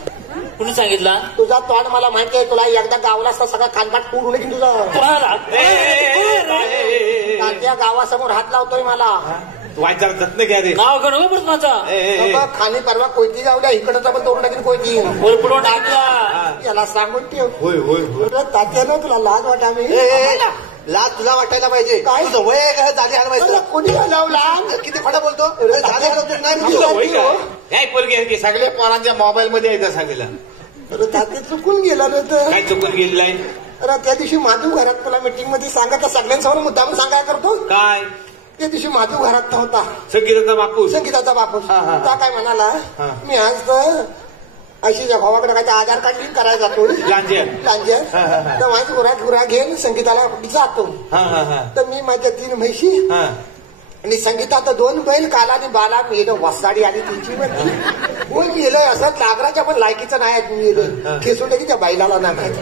कुणी सांगितलं तुझा तोंड मला माहिती आहे तुला एकदा गावला असता सगळा कानपाट पूर्ण की तुझा तात्या गावासमोर हात लावतोय मला वाईट जरा जत्न घ्या रे नाव करू परत माझा बघ खाली परवा कोयती गावल्या इकडचं पण तोडून टाकीन कोयती वरपुडून टाकला याला सांगून ठेव होय होय होय तात्यानं तुला लाज वाटा मी लाज तुला वाटायला पाहिजे काय? तुझं वय आहे का जाली हलवायचं कोणी लावला किती खोटा बोलतो जाली हलवतो नाही पोरगी सगळ्या पोरांच्या मोबाईल मध्ये येतं सांगितलं अरे तात्या चुकून गेला रे तर काय चुकून गेलेलं आहे अरे त्या दिवशी माधू घरात तुला मीटिंग मध्ये सांगत सगळ्यांसमोर मुद्दाम सांगाय करतो काय त्या दिवशी माधू घरात नव्हता संगीताचा बापू संगीताचा बापूस त्या काय म्हणाला मी आज तर अशीच्या भावाकडे काय आधार कार्ड लिंक करायला जातो लांजे तर माझी गुरा घेऊन संगीताला जातो तर मी माझ्या 3 म्हैशी आणि संगीतात 2 बैल काला आणि बाला मेलं वसाडी आली तिची पण मेलं असं नागराच्या पण लायकीचं नाही मेलं खेसून की त्या बैलाला नागायचं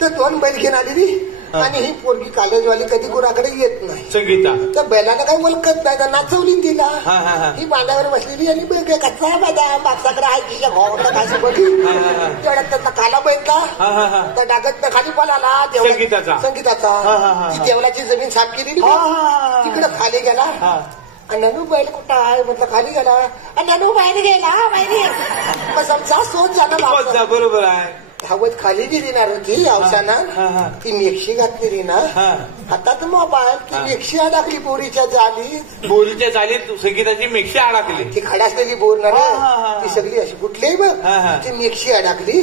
तर 2 बैल घेऊन आलेली आणि ही पोरगी कॉलेजवाली कधी गुराकडे येत नाही संगीता तर बैलाला काही ओळखत नाही तर नाचवली तिला ही बांधावर बसलेली आणि कच्चा बाजा बापसाकडे आहे तिच्या भावाकडे काय बघी तेवढ्यात त्यांना काला बैठला तर डागत खाली पळाला संगीताचा ती देवलाची जमीन साफ केली तिकडे खाली गेला ननू बैल कुठं आहे म्हटलं खाली गेला ननू बाहेर गेला मग समजा सोच झाला बरोबर आहे धावत खाली गेली ना ती अवसाना ती मेक्षी घातलेली ना हातात मोबाईल ती मेक्षी अडकली बोरीच्या जालीत संगीताची मेक्षी अडकली ती खडासलेली बोर ना ती सगळी अशी कुठलीही बघ ती मेक्षी अडकली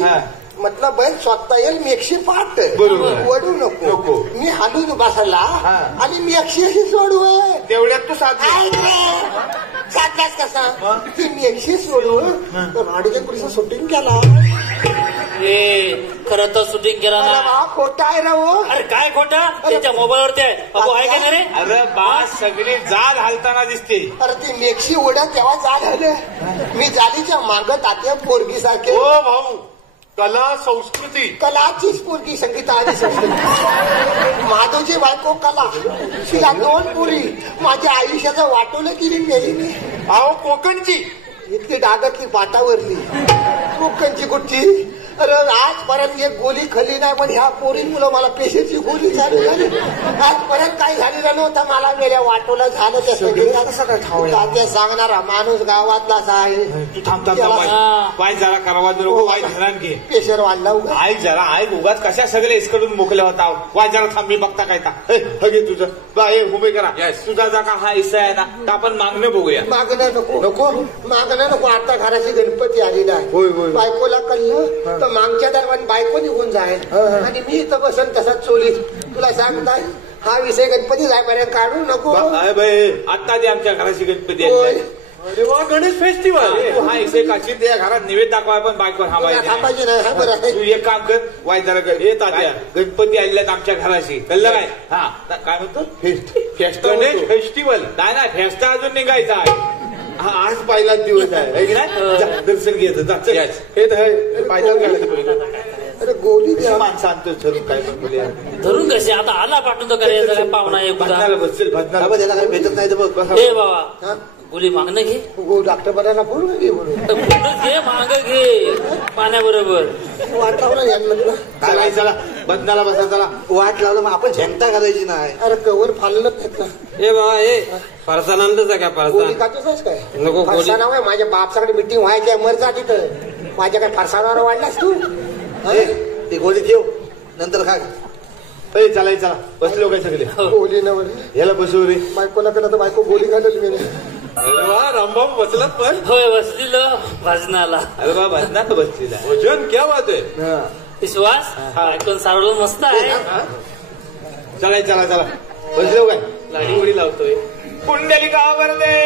म्हटलं बैल स्वतः येईल मेक्षी पाट वडू नको मी हालून बसला आणि मेक्षी अशी सोडू तेवढ्यात तू साधलास कसा ती मेक्षी सोडू राडीच्या पुढचं शूटिंग केला खरं तर शूटिंग केला ना खोटा आहे ना हो अरे काय खोटा त्याच्या मोबाईलवरती आहे बाबू आहे का ना रे अरे बा सगळी जाल हालताना दिसते अरे ती मेक्षी उडत तेव्हा जाल हलं मी जालीच्या मागत आते पोरगी सारखे हो भाऊ कला संस्कृती कलाचीच पोरगी संगीता आणि संस्कृती माधवची बायको कला तिला 2 पोरी माझ्या आयुष्याचं वाटवलं केली मेली अहो कोकणची इतकी डागतली पाटावरली कोकणची कुठची अरे आजपर्यंत एक गोली खाल्ली नाही पण ह्या पोरी मुलं मला पेशंटची गोली चालू झाली आजपर्यंत काही झालेलं नव्हतं मला मेल्या वाटवलं झालं त्या सांगणारा माणूस गावातलाच आहे तू थांबता वाईट जरा करावा वाईट हैराण घे पेशर वाढला ऐक जरा ऐक उगाच कशा सगळे इसकडून मोकल्या होता वाईट जरा थांब मी बघता काय हगे तुझं उभे करा तुझा जा का हा हिस्सा आहे ना तर आपण मागणं बघूया मागणं नको मागणं नको आता घराची गणपती आलेला आहे बायकोला कळलं मागच्या दरम्यान बायको निघून जाईल आणि मी इथं बसन तसाच चोलीत तुला सांगताय हा विषय गणपती जायपर्यंत काढू नको आता जे आमच्या घराची गणपती अरे वा गणेश फेस्टिवल हा विषय काशी त्या घरात निवेद दाखवाय पण बायको थांबायची नाही तू एक काम कर वाईट जरा येत गणपती आलेल्यात आमच्या घराशी कळलं काय काय म्हणतो गणेश फेस्टिवल नाही फेस्टा अजून निघायचा आहे आज पहिलाच दिवस आहे की नाही जा, दर्शन घ्यायचं जा चल. हे तर पायदान काढायचं पहिले. अरे गोली द्या. माणसं आणतो ठरून काय पण बोलूया. धरून कसे आता आला पाठवून तर करायचं काय पाहुणा एक भजनाला बसतील भजनाला. बाबा त्याला काही भेटत नाही तर बघ. हे बाबा हा? गोली मागणं घे डॉक्टर बनायला बोलू घे म्हणून तर कुठं घे माग घे पाण्याबरोबर. वाटावलं यांना. चला चला भजनाला बसा चला. वाट लावलं मग आपण झेंगटा घालायची नाही. अरे कवर फाललं घेतला. ए बाबा ए फरसाण आणलं काय गोली फरसाण खातोच काय नको, गोली. फरसाण आहे माझ्या बापसाकडे मिटिंग व्हायची आहे, मर जा तिथं. माझ्या काय फरसाणावर वाढलास तू. ए, ती गोळी ठेव नंतर खा. चला चला बसलो काय सगळे. गोली नवर याला बसू रे. बायकोला केलं तर बायको गोली घालली मी. अरे वा रामबाबू बसलात पण. होय बसलेलं भजनाला. अरे बाबा भजनात बसलेला. भजन क्या बात आहे. विश्वास ऐकून सारवलं मस्त आहे. चला चला चला बसलो काय. लाडी उडी लावतोय. पुंडलिका वरदे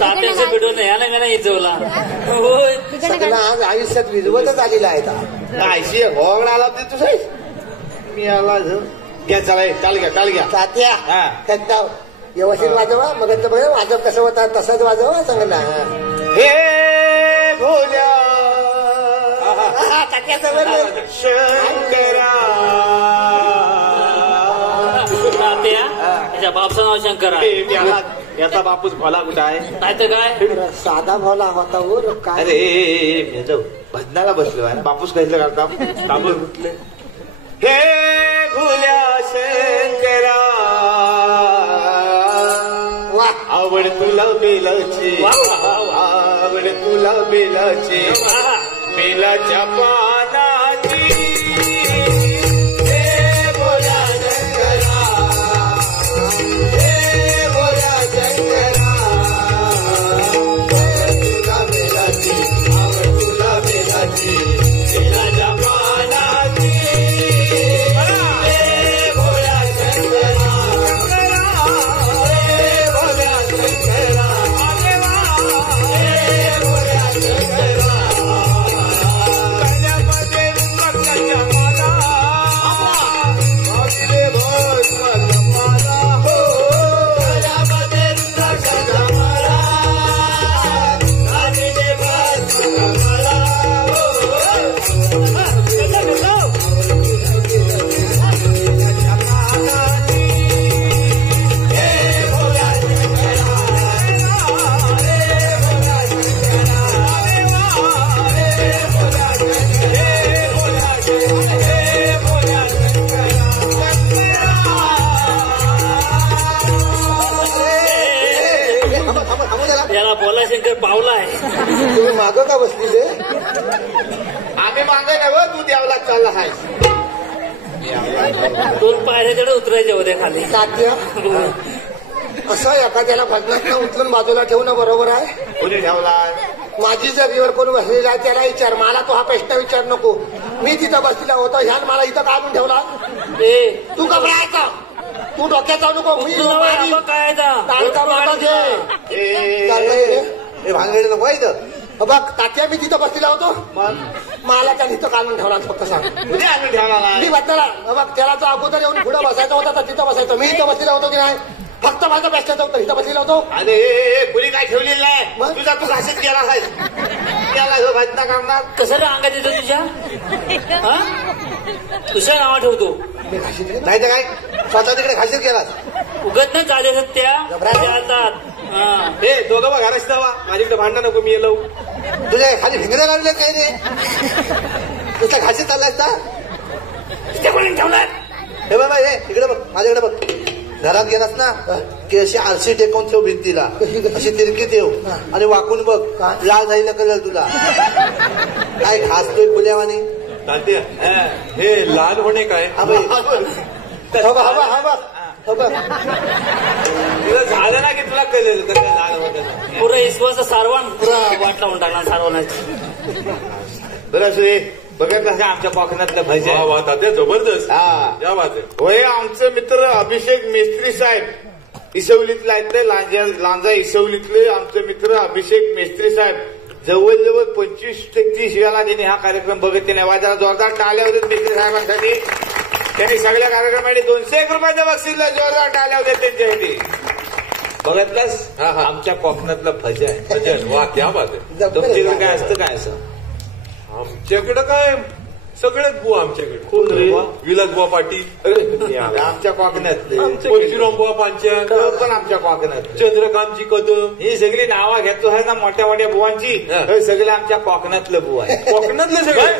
तात्याचं बिडून ह्याला का नाही इजवला. होय सगळं आज आयुष्यात विजवतच आलेला आहे आता. कायशी होगड आला ते तुझं मी आला घ्या चला टाल घ्या टाल घ्या. तात्या हा. त्यात व्यवस्थित वाजवा मग वाजव कसं होता तसंच वाजवा चांगला. हे भोल्या तात्याचं बरं. शंकरा तात्या त्याच्या बापचं नाव शंकर आहे. मी आला. याचा बापूस भोला कुठं आहे. नाही तर काय साधा भावला होता वर काय. अरे मी जाऊ भजनाला बसलो आहे बापूस कसलं करता तांबूळ कुठले. हे भोल्या शंकरा आवड तुला बेलाची आवड तुला बेलाची बेलाच्या पानाची. हे भोल्या शंकरा हे भोल्या शंकरा तुला बेलाची आवड तुला बेलाची बेलाच्या पानाची. हे भोल्या शंकरा हे भोल्या शंकरा हे भोल्या शंकरा कन्यामध्ये रक्ताच्या माला भाविले भस्माच्या माला हो कन्यामध्ये रक्ताच्या माला भाविले भस्माच्या माला याला बोला शंकर पावला आहे. तुम्ही मागं का बसलेले. आम्ही मागे नव तू द्यावला चालला आहे. 2 पायऱ्या तेवढे उतरायचे होते खाली. तात्या असं एखाद्याला भजनात उचलून बाजूला ठेवणं बरोबर आहे. कोणी ठेवला. माझी जागेवर कोण बसलेला आहे त्याला विचार. मला तो हा प्रश्न विचार नको. मी तिथं बसलेला होतो ह्यान मला इथं काढून ठेवला. तू घबरायचा तू डोक्यात जाऊ नको. मी काय तारका मागा घे. हे भानगडी नको आहे इथं. बघ तात्या मी तिथं बसलेला होतो मला त्या तिथं काढून ठेवला फक्त सांग. कुणी आणून ठेवला. मी बसला बघ त्याला तो अगोदर येऊन पुढे बसायचा होता तर तिथं बसायचं. मी इथं बसलेला होतो की नाही फक्त माझा प्रश्न होतं इथं बसलेला होतो. अरे कुणी काय ठेवलेलं नाही. मग? तुझा तू घाशीत गेला आहेस. त्याला भजना करणार. कसं रे अंगात येतं तुझ्या. हा तुझ्या नावा ठेवतो नाही तर काय स्वतः तिकडे खाशीर केलास. उगत नाही चालेल त्या चालतात. हे दोघं बघा रस्ता वा माझ्याकडे भांडण नको मी येलो. तुझ्या खाली भिंगऱ्या लागल्या काही नाही. नुसता खाशीर चाललायस का. कोणी ठेवलाय. हे बाबा हे इकडे बघ माझ्याकडे बघ. घरात गेलास ना की अशी आरशी टेकवून ठेव भिंतीला, अशी तिरकी ठेव आणि वाकून बघ, लाल जाईला कळेल तुला. काय खासतोय फुल्यावानी. तात्या हे लाल होणे काय? तुला झालं ना की तुला कळेल कसं लाल होतं. पुरा विश्वास सारवण पुरा वाट लावून टाकणार सारवणाची. बरं असू दे. बघितलं का आमच्या कोकणातलं भजन. वा वा तात्या जबरदस्त. हा या बात आहे. होय आमचे मित्र अभिषेक मेस्त्री साहेब इसवलीतले आहेत ते, लांजा इसवलीतले आमचे मित्र अभिषेक मेस्त्री साहेब जवळजवळ 25 ते 30 वेळा त्यांनी हा कार्यक्रम बघितले नाही. वाजाला जोरदार टाळ्या होत्या मेस्त्री साहेबांसाठी. त्यांनी सगळ्या कार्यक्रमासाठी 201 रुपयाच्या बक्षीसला जोरदार टाळ्या होत्या त्यांच्यासाठी. बघितलंस आमच्या कोकणातलं भजन. भजन वा क्या बात आहे. तुमच्याकडे काय असतं काय असं? आमच्याकडे काय सगळेच बुवा आमच्याकडे. कोण रे? विलास बुवा पाटील, आमच्या कोकणातले. परशुराम बुवा पांच्या, पण आमच्या कोकणात. चंद्रकांतजी कदम. ही सगळी नावं घेतो आहे ना मोठ्या मोठ्या बुवांची. हे सगळे आमच्या कोकणातलं बुवा आहे. कोकणातले सगळे.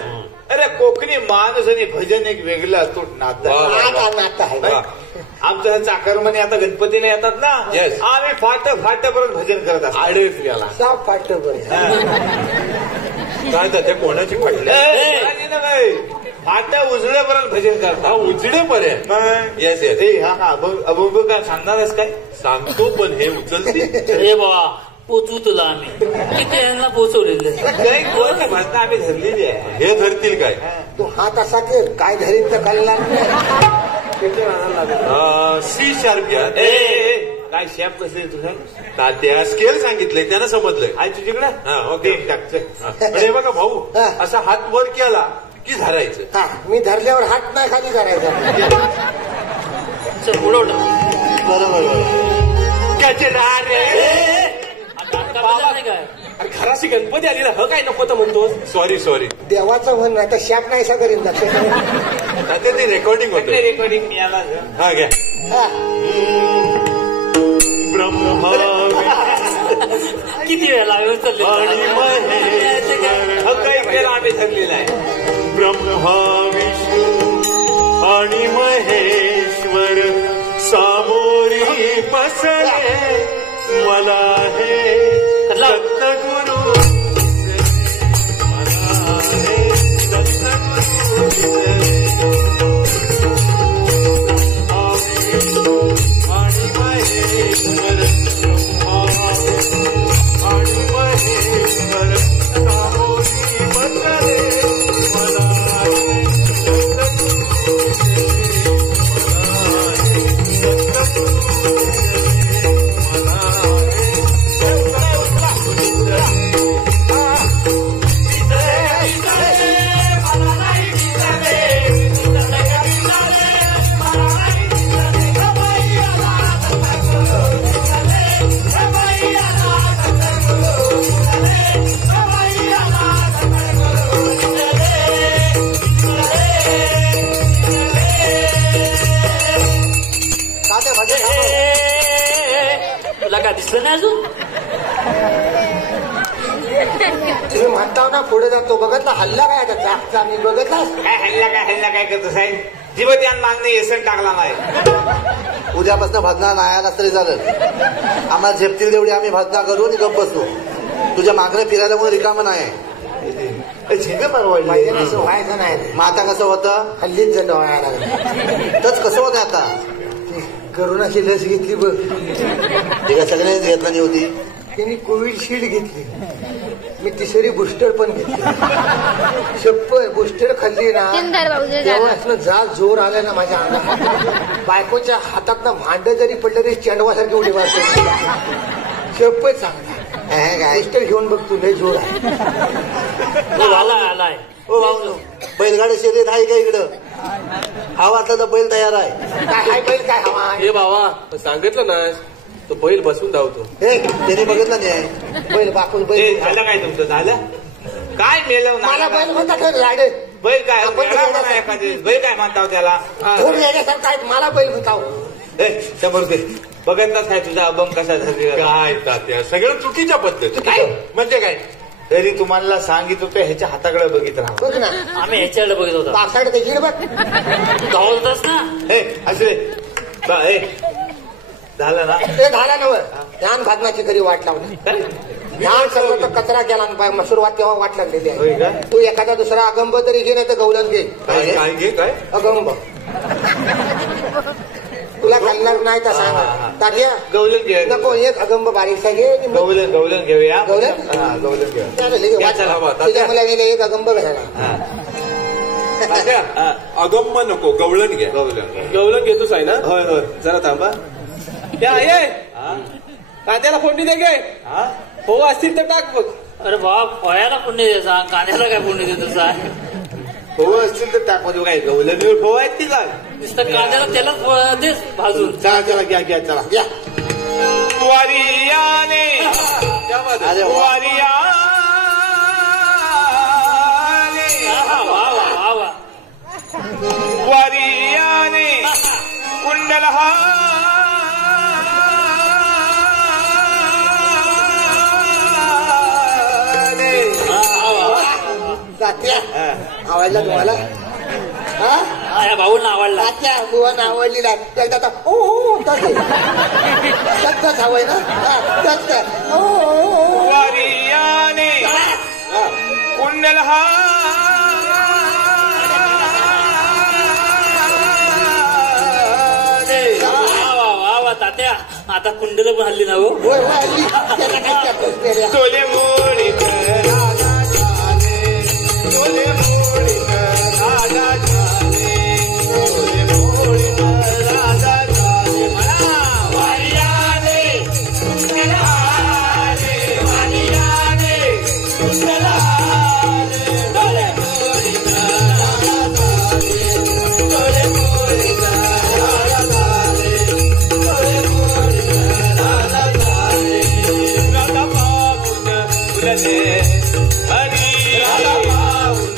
अरे कोकणी माणूस आणि भजन एक वेगळं अतूट नातं आहे. आमचं हे चाकरमणी आता गणपतीला येतात ना, आम्ही फाट्यापर्यंत भजन करत असतो. आडवेच गेला काय त्या कोणाची फाटल्या फाट्या उजळेपर्यंत भजन करता. उजडेपर्यंत. Yes yes. अबुब काय सांगणारच काय? सांगतो पण हे उचलते. हे बाबा पोचू तुला आम्ही किती यांना पोचवलेलं. काही कोण भजन आम्ही धरलेली आहे. हे धरतील काय? तू हात असा कर, काय धरीन तर कळणार. सी शार्प घ्या. काय शेप कसं तुझं? तात्या स्केल सांगितलंय त्यानं समजलंय. आहे तुझ्याकडे? हा ओके टाकचं. पण हे बघा भाऊ, असा हात वर केला की धरायचं. हा मी धरल्यावर हात नाही खाली करायचा. बरोबर काय घराशी गणपती आली ना, ह काय नको तर म्हणतोस. सॉरी देवाचं म्हण नाही तर शाप नाही असा करीन जाते. तात्या ते रेकॉर्डिंग होतं. रेकॉर्डिंग मिळाला. हा घ्या. ब्रह्मा किती वेळा चालले आम्ही धरलेला आहे. ब्रह्मा विष्णू आणि महेश्वर सामोरी बसले मला हे सत्तगुरु. आणि महेश्वर आणि महेश्वर सामोरी बसले मला तुला काय दिसलं नाही अजून? तुम्ही म्हणता ना पुढे जातो बघतला हल्ला काय जागचा मी बघतला. काय हल्ला काय करतो साहेब? जीवत्यान मागणे येसन टाकला नाही. उद्यापासून भजना नाही आला तरी चालेल. आम्हाला झेपतील तेवढी आम्ही भजना करू आणि गप्प बसतो. तुझ्या मागणे फिरायला म्हणून रिकामं नाही. झेपे परवडले असं व्हायचं नाही. मग आता कसं होतं? हल्लीच जण व्हायला तच कसं होतं आता? करोनाची लस घेतली बघ. ते काय सगळ्यांनीच घेतला नाही होती. त्यांनी कोविडशिल्ड घेतली. मी तिसरी बुस्टर पण घेतली. शप्पर बुस्टर खाल्ली ना तेव्हा जा जोर आला ना माझ्या अंगात. बायकोच्या हातात ना भांड जरी पडलं तरी चंडवासारखी उडी मारते. शप्पर चांगला बुस्टर घेऊन बघ तू लय जोर आहे. आलाय हो भाऊ बैलगाडी शर्यत आहे का इकडं? हवा असला तर बैल तयार आहे. काय हाय बैल काय हवा आहे? हे बाबा सांगितलं ना तो बैल बसून धावतो. हे त्याने बघितलं नाही. बैल बापून ए, बैल झालं काय तुमचं? झालं काय मेलं? मला बैल म्हणतात लाडे. बैल काय आपण वेगळा म्हणा एखादी. बैल काय म्हणताव त्याला? धूम येण्यासारखं आहे मला बैल म्हणताव. समोर दे. बघतलाच काय तुझा अभंग कसा झाला? काय तात्या सगळं चुकीच्या पद्धती. काय म्हणजे काय? तरी तुम्हाला सांगित होतं ह्याच्या हाताकडे बघित राहा. बघ ना आम्ही ह्याच्याकडे बघत होतो. पावसाळ्यात त्याची बघ धावत होतास ना. हे असले झालं ना ते झाला नव ध्यान भाजनाची घरी वाट लावली ध्यान सगळं तर कचरा केला सुरुवात तेव्हा वाट लागलेली होय का? आहे. तू एखादा दुसरा अगंब तरी घे नाही तर गौलन घे. काय काय घे काय अगंब तुला खाल्णार नाही तर हा, हा. सांग तात्या गवलन घे नको एक अगंब बारीकसा घे आणि मग गवलन घेऊया गवलन? हा गवलन घेऊया त्याला लगे वाट चला बा, लाव. तुझ्या मला गेले एक अगंब घ्यायला हा. तात्या, अगंम नको गवळण घ्या गवलं घेतोच आहे ना होय होय जरा थांबा या ये हा? कांद्याला फोडणी दे गे हा? हो असतील तर टाक बघ. अरे बाप फळ्याला पुण्य द्यायचा कांद्याला काय पुण्य देतो हो असतील तर टाकमध्ये काय गवलनीवर हो आहेत ती काय नुसतं कांद्याला त्याला तेच भाजून चला चला घ्या घ्या चला या वारियाने अरे वा. वारियाने वा वा वा वा वारियाने कुंडल तात्या आवडला तुम्हाला हा या भाऊंना आवडला तात्या बुवांना आवडली नाही एकदा आता ओ हो तसंच हवंय ना तसं ओ वारियाने कुंडल वा वा वा तात्या आता कुंडल पण हल्ली ना हो होय होय हल्ली त्याला काही त्यातच नाही रे. तोले मोडीत राजा झाले तोले मोडीत राजा झाले तोले मोडीत राजा झाले म्हणा वारियाने कुंडल हारे वारियाने कुंडल हारे तोले मोडीत राजा झाले तोले मोडीत राजा झाले तोले मोडीत राजा झाले राधा पाहून फुलले हरी राधा पाहून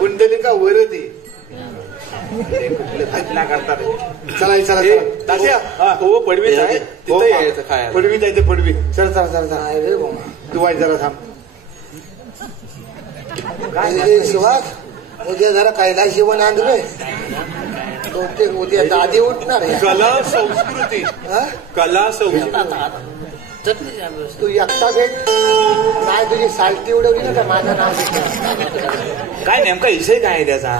कुंडलिका वरच आहे. घटना करतात. चला चला तात्या हो पडवीत आहे तिथं यायचं खायला. पडवी जायचं पडवी. चल चला चला चला. काय रे बाबा. तू वाईट जरा थांब. काय सुहास उद्या जरा कैलास जेवण आणलंय. बहुतेक उद्या दादी उठणार आहे. कला संस्कृती हा? कला संस्कृती तू एकटा भेट नाही तुझी सालटी उडवली ना का माझं नाव घेतलं. काय नेमका विषय काय आहे त्याचा?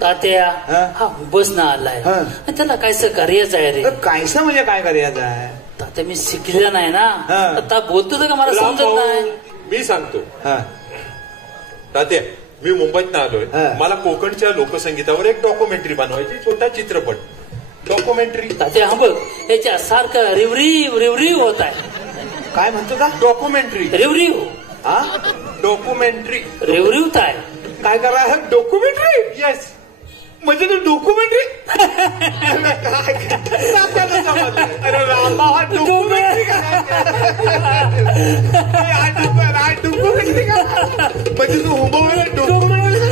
तात्या हा? हा बस ना आलाय हा. आणि त्याला कायच कार्याच आहे रे. कायसा म्हणजे काय करायचं आहे? तात्या मी शिकलेला नाही ना. हा. आता बोलतो का मला समजत नाही. मी सांगतो हा. तात्या मी मुंबईत आलोय. हा. मला कोकणच्या लोकसंगीतावर एक डॉक्युमेंटरी बनवायची. छोटा चित्रपट डॉक्युमेंटरी. तात्या हा बघ याच्या सारखं रिवरीव रिवरीव होत आहे. काय म्हणतो का? डॉक्युमेंटरी रिवरीव हा? डॉक्युमेंटरी रिवरीव आहे. काय करा? डॉक्युमेंटरी. येस म्हणजे तू डॉक्युमेंटरी. अरे रामा हा डॉक्युमेंटरी म्हणजे तू उभं डॉक्युमेंटरी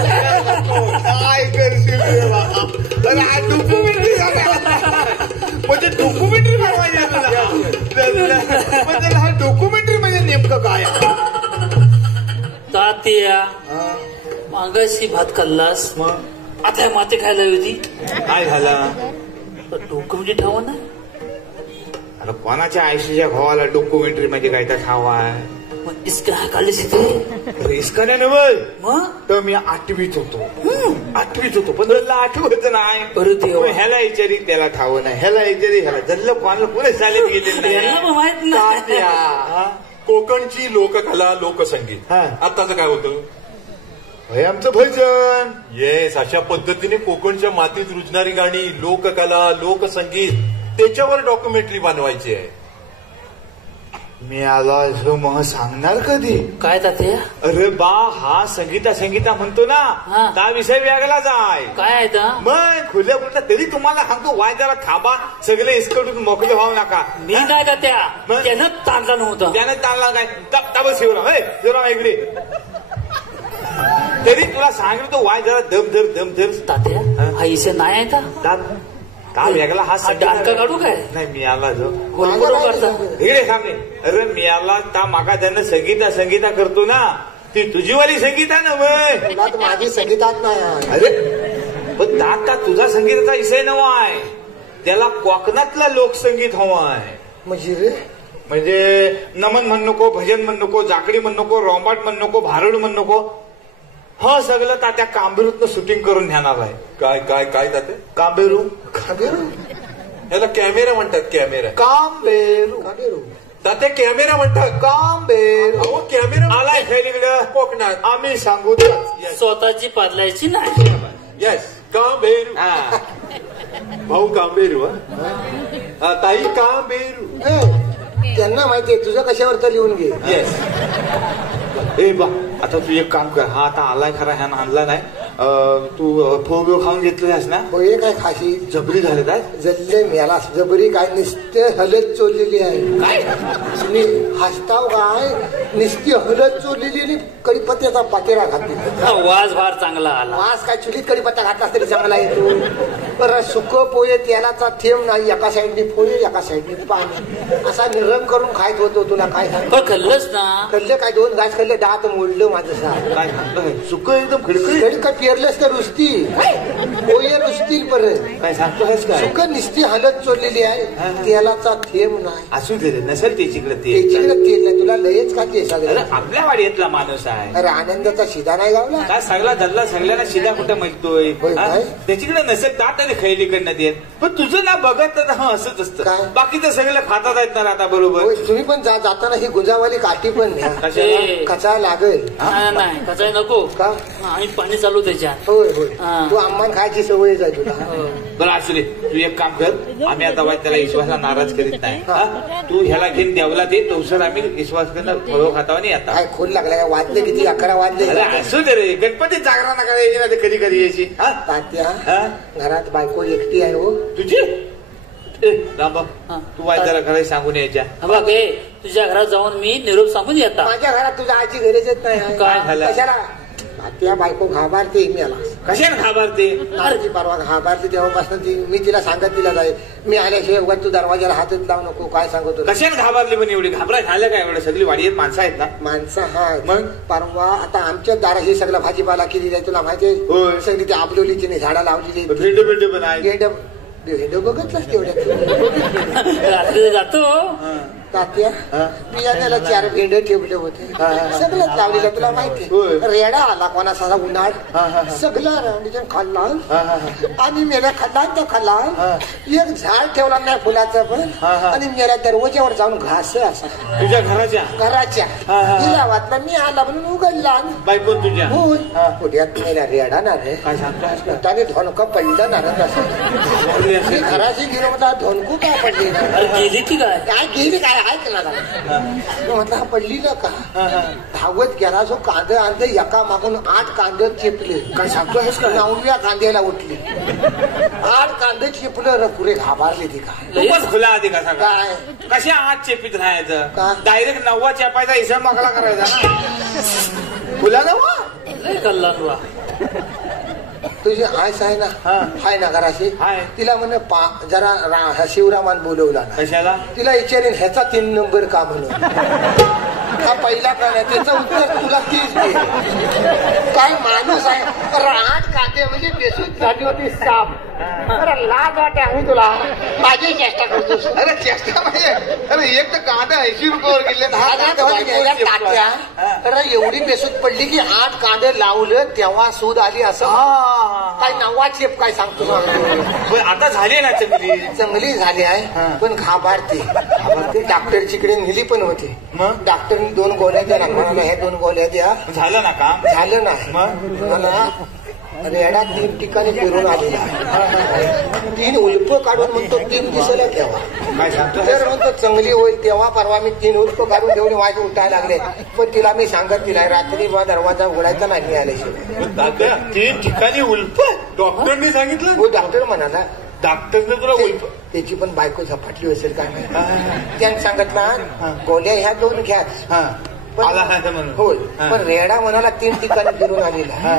काय करशील रे बाबा. अरे हा डॉक्युमेंटरी म्हणजे डॉक्युमेंटरी बनवायची म्हणजे हा डॉक्युमेंटरी म्हणजे नेमकं काय? तात्या मागाशी भात खाल्लास मग आता माते खायला होती. काय झाला? डोकं म्हणजे ठाव ना. अरे कोणाच्या आयुष्याच्या भावाला डॉक्युमेंटरी म्हणजे काय तर ठावा आहे? मग इसका काढलीस इथे रिस्काने नव्हे. मग तर मी 8वीत होतो पण त्याला आठवत नाही. परत मग ह्याला विचारी त्याला ठाव नाही. ह्याला विचारी ह्याला जल्ल कोणाला पुढे चालेल गेले यांना पण माहित नाही. तात्या, कोकणची लोककला लोकसंगीत हा. आताचं काय होतं? हे आमचं भजन. येस अशा पद्धतीने कोकणच्या मातीत रुजणारी गाणी लोककला लोकसंगीत त्याच्यावर डॉक्युमेंटरी बनवायची आहे. मी आलो मग सांगणार कधी? काय तात्या अरे बा हा संगीता म्हणतो ना हा. त्या विषय वेगळाच आहे. काय आहे ता? मग खुल्या बोलता तरी तुम्हाला सांगतो वायद्याला थांबा सगळे इसकडून मोकळे व्हावं नका. मी काय तात्या मग? त्यानं ताणला नव्हता. त्यानं चालला काय तब शिवराम शिवराम इकडे तरी तुला सांगितलं वाय जरा दम धर. तात्या हा इसे नाही आहे ता? का वेगळा हा डांका काढू काय? नाही मी आला जो कोण करता इकडे सांगे. अरे मी आला ता मागा त्यानं संगीता करतो ना ती तुझीवाली संगीता ना मग. तुला तर माझी संगीतात नाही आहे. अरे पण आता तुझा संगीताचा विषय नवा आहे. त्याला कोकणातला लोकसंगीत हवा आहे. म्हणजे रे म्हणजे नमन म्हण नको भजन म्हण नको जाकडी म्हण नको रॉम्बाट म्हण नको भारड म्हण नको. हा सगळं तात्या कांबेरूतनं शूटिंग करून घेणार आहे. काय काय काय तात्या? कांबेरू याला कॅमेरा म्हणतात. कॅमेरा कांबेरू तात्या कॅमेरा म्हणतात. कांबेरू अहो कॅमेरा आलाय खैलीकडं कोकणात. आम्ही सांगू तर. स्वतःची पादलायची नाही. येस कांबेरू. भाऊ कांबेरू. ताई कांबेरू. त्यांना माहितीये तुझं कशावर तर लिहून घे. येस. ए बा आता तू एक काम कर. हा आता आलाय खरा ह्यानं आणला नाही. तू फोग खाऊन घेतलेस ना? हे काय खाशी जबरी झाले काय? जल्ले मेला जबरी काय नुसते हलत चोरलेली आहे. काय हसताव काय नुसती हलत चोरलेली आणि कडीपत्त्याचा पातेरा घातली. वाज फार चांगला आला. वास काय चुलीत कडीपत्ता घातला तरी चांगला येतो. बरं सुक पोहे तेलाचा थेंब नाही. एका साईडने पोहे एका साईडने पाणी असा निरम करून खायत होतो. तुला काय सांग पण खाल्लंच ना. खाल्लं काय 2 घास खाल्ले दात मोडलं माझं सार. काय सांगतो सुक एकदम खिडखिड. काय पेरलंस तर रुसतील पोहे रुसतील परत. काय सांगतोस काय? सुक निस्ती हालत चोरलेली आहे. तेलाचा थेंब नाही. असू दे रे नसेल त्याच्याकडे ते. त्याच्याकडे तेल नाही. तुला लयच खाते अरे सगळं. आपल्या वाडीतला माणूस आहे. अरे आनंदाचा शिदा नाही गावला. काय सगळा धरला सगळ्यांना शिदा कुठे माहितोय. होय काय? त्याच्याकडे नसेल दात आणि खैलीकडनं देत. पण तुझं ना बघत तर हा असंच असतं. काय? बाकीचं सगळं खातात आहेत ना आता बरोबर. होय, तुम्ही पण जाताना ही गुंजावाली काठी पण न्या. ए, कचा लागेल. नाही कचाय नको का? आणि पाणी चालू त्याच्यात. होय होय हा. तू आम्हाला खायची सवय आहे तुला. बरं असू दे तू एक काम कर. आम्ही आता वाईट त्याला विश्वासला नाराज करीत नाही. हा? तू ह्याला घेऊन देवला दे तवसर आम्ही विश्वास करणं फळो खाता नाही आता. काय खोल लागला वाजले किती 11 वाजले. अरे असू दे रे गणपती जागरणा करायची ना ते कधी कधी यायची. हा? तात्या हा? घरात बायको एकटी आहे हो. तुझी ए रामबा हा. तू वाईट त्याला घरी सांगून यायच्या. हा बघ ए तुझ्या घरात जाऊन मी निरोप सांगून येता. माझ्या घरात तुझ्या आईची गरजच नाही आहे. काय झालं? कशाला त्या बायको घाबरते मला. कशाने घाबरते? ती परवा घाबरते तेव्हापासून ती मी तिला सांगत तिला जाईल मी आल्याशिवाय उगाच तू दरवाजाला हातच लावू नको. काय सांगतो कशाने घाबरली पण एवढी घाबराय झालं काय? एवढं सगळी वाडी माणसं आहेत ना. माणसं हा मग परवा आता आमच्या दाराशी सगळं भाजीपाला केली जाईल तुला माहितीये. सगळी ती आबलोलीची नाही झाडं लावलेली भेंड पण आहे. भेंड बघतलाच तेवढ्या रात्री जातो तात्या बियाण्याला 4 भेंड ठेवले होते सगळंच लावलेलं तुला माहिती. रेडा आला कोणाचा उन्हाळ सगळं राऊंडीच्या खाल्ला आणि मेला खाल्ला तर खाल्ला. एक झाड ठेवला नाही फुलाचं पण आणि मेला दरवाज्यावर जाऊन घास असा तुझ्या घराच्या तिला वाटला मी आला म्हणून उघडला. बायको तुझ्या होय पुढ्यात मेला रेडा ना रे. काय सांगतो त्याने धोनकं पडलं ना रे. घराशी गेलो म्हटलं धोनकू काय पडली गेली की काय? काय गेली काय ऐकला म्हटलं पडली ना का. धावत गेला जो कांदे आणते एका मागून 8 कांदे चिपले. काय सांगतो 9व्या कांद्याला उठले 8 कांदे चिपलं पुरे घाबरले ती. काय खूपच खुला आधी का सांगा काय कशा 8 चेपीत राहायचं का? डायरेक्ट 9वा चेपायचा हिसाब मागला करायचा ना. खुला 9वा कल्ला तुझी आयस आहे ना. हाय ना घराशी तिला म्हणे जरा शिवरामान बोलवला ना. कशाला? तिला विचारेन ह्याचा 3 नंबर का म्हणून. हा पहिला का नाही त्याचं उत्तर तुला 30 दे. काय माणूस आहे. 8 कांदे म्हणजे बेसूत झाली होती साप. लाज वाटे आम्ही तुला माझी चेष्टा करतोस. अरे चेष्टा म्हणजे अरे एक तर कांदा 80 रुपयावर गेले. अरे एवढी बेसूत पडली की 8 कांदे लावलं तेव्हा सूद आली असं. काय 9वा चेप काय सांगतो. आता झाली ना चांगली झाली आहे पण घाबरते. डॉक्टरचीकडे नेली पण होती. मग डॉक्टरनी 2 गोळ्या द्या ना. हे 2 गोळ्या द्या. झालं ना काम? झालं ना. मला रेडा 3 ठिकाणी फिरून आलेला. 3 उल्प काढून म्हणतो 3 दिसायला ठेवा. काय सांगतो? तर म्हणतो चांगली होईल तेव्हा परवा मी 3 उल्प काढून ठेवले. माझे उठायला लागले पण तिला मी सांगत तिला रात्री दरवाजा उघडायचा नाही आल्याशिवाय. 3 ठिकाणी उल्प डॉक्टरनी सांगितलं. हो डॉक्टर म्हणाला. डॉक्टरने तुला उल्प त्याची पण बायको झपाटली असेल काय नाही. त्याने सांगितलं गोळ्या ह्या 2 घ्या. होय पण रेडा म्हणाला 3 ठिकाणी फिरून आलेला.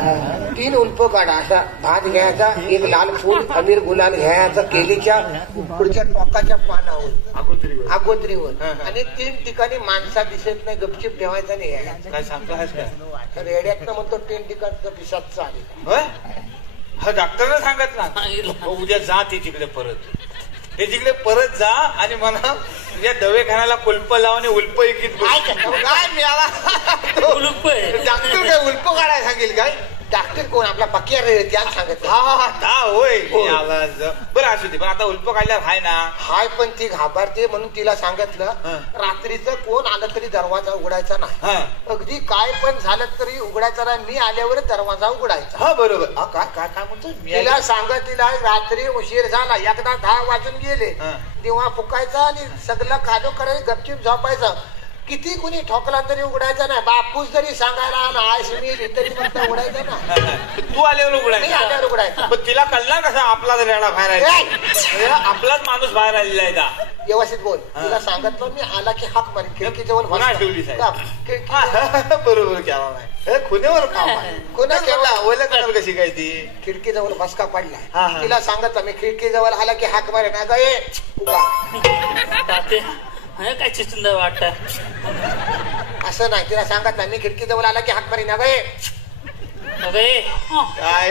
3 उल्प काढा. असा भात घ्यायचा 1 लाल फूल अमीर गुलाल घ्यायचा केलीच्या पुढच्या टोकाच्या पानावर अगोदरीवर आणि 3 ठिकाणी माणसा दिसत नाही गपचिप ठेवायचा नाही. काय सांगतो रेड्यातनं म्हणतो 3 ठिकाणचं पिसाच चालेल. हा डॉक्टरने सांगत ना उद्या जा तिकडे परत. हे तिकडे परत जा आणि मला तुझ्या दवाखान्याला कुलप लाव आणि उल्प काय मिळाला उलूप डॉक्टर काय उल्प काढायला सांगेल काय? डॉक्टर कोण आपला पक्या त्याला सांगत. होय बरं असू दे पण आता उल्प काढल्यावर हाय ना. हाय पण ती घाबरते म्हणून तिला सांगितलं रात्रीचं कोण आलं तरी दरवाजा उघडायचा नाही. अगदी काय पण झालं तरी उघडायचा नाही. मी आल्यावर दरवाजा उघडायचा. हा बरोबर. काय काय काय म्हणतो तिला सांगत तिला रात्री उशीर झाला एकदा 10 वाजून गेले तेव्हा फुकायचा आणि सगळं खाजो करायचं गपचिप झोपायचं. किती कुणी ठोकला तरी उघडायचा नाही. बापूस जरी सांगायला आयस मिळली तरी म्हणता उघडायचं ना. तू आल्यावर आल्यावर उघडायचा. पण तिला कळला कसा आपलाच रेडा बाहेर आला. आपलाच माणूस बाहेर आलेला आहे. व्यवस्थित बोल. तिला सांगितलं मी आला की हाक मारी खिडकीजवळ ठेवली बरोबर केला नाही. खुनेवर काम कोणा केला ओलं करणार कशी काय ती. खिडकीजवळ बसका पडला. तिला सांगितलं मी खिडकीजवळ आला की हाक मारे ना ताते काय चिंता वाटत असं नाही. तिला सांगत मी खिडकीजवळ आला की हाक मारी ना काय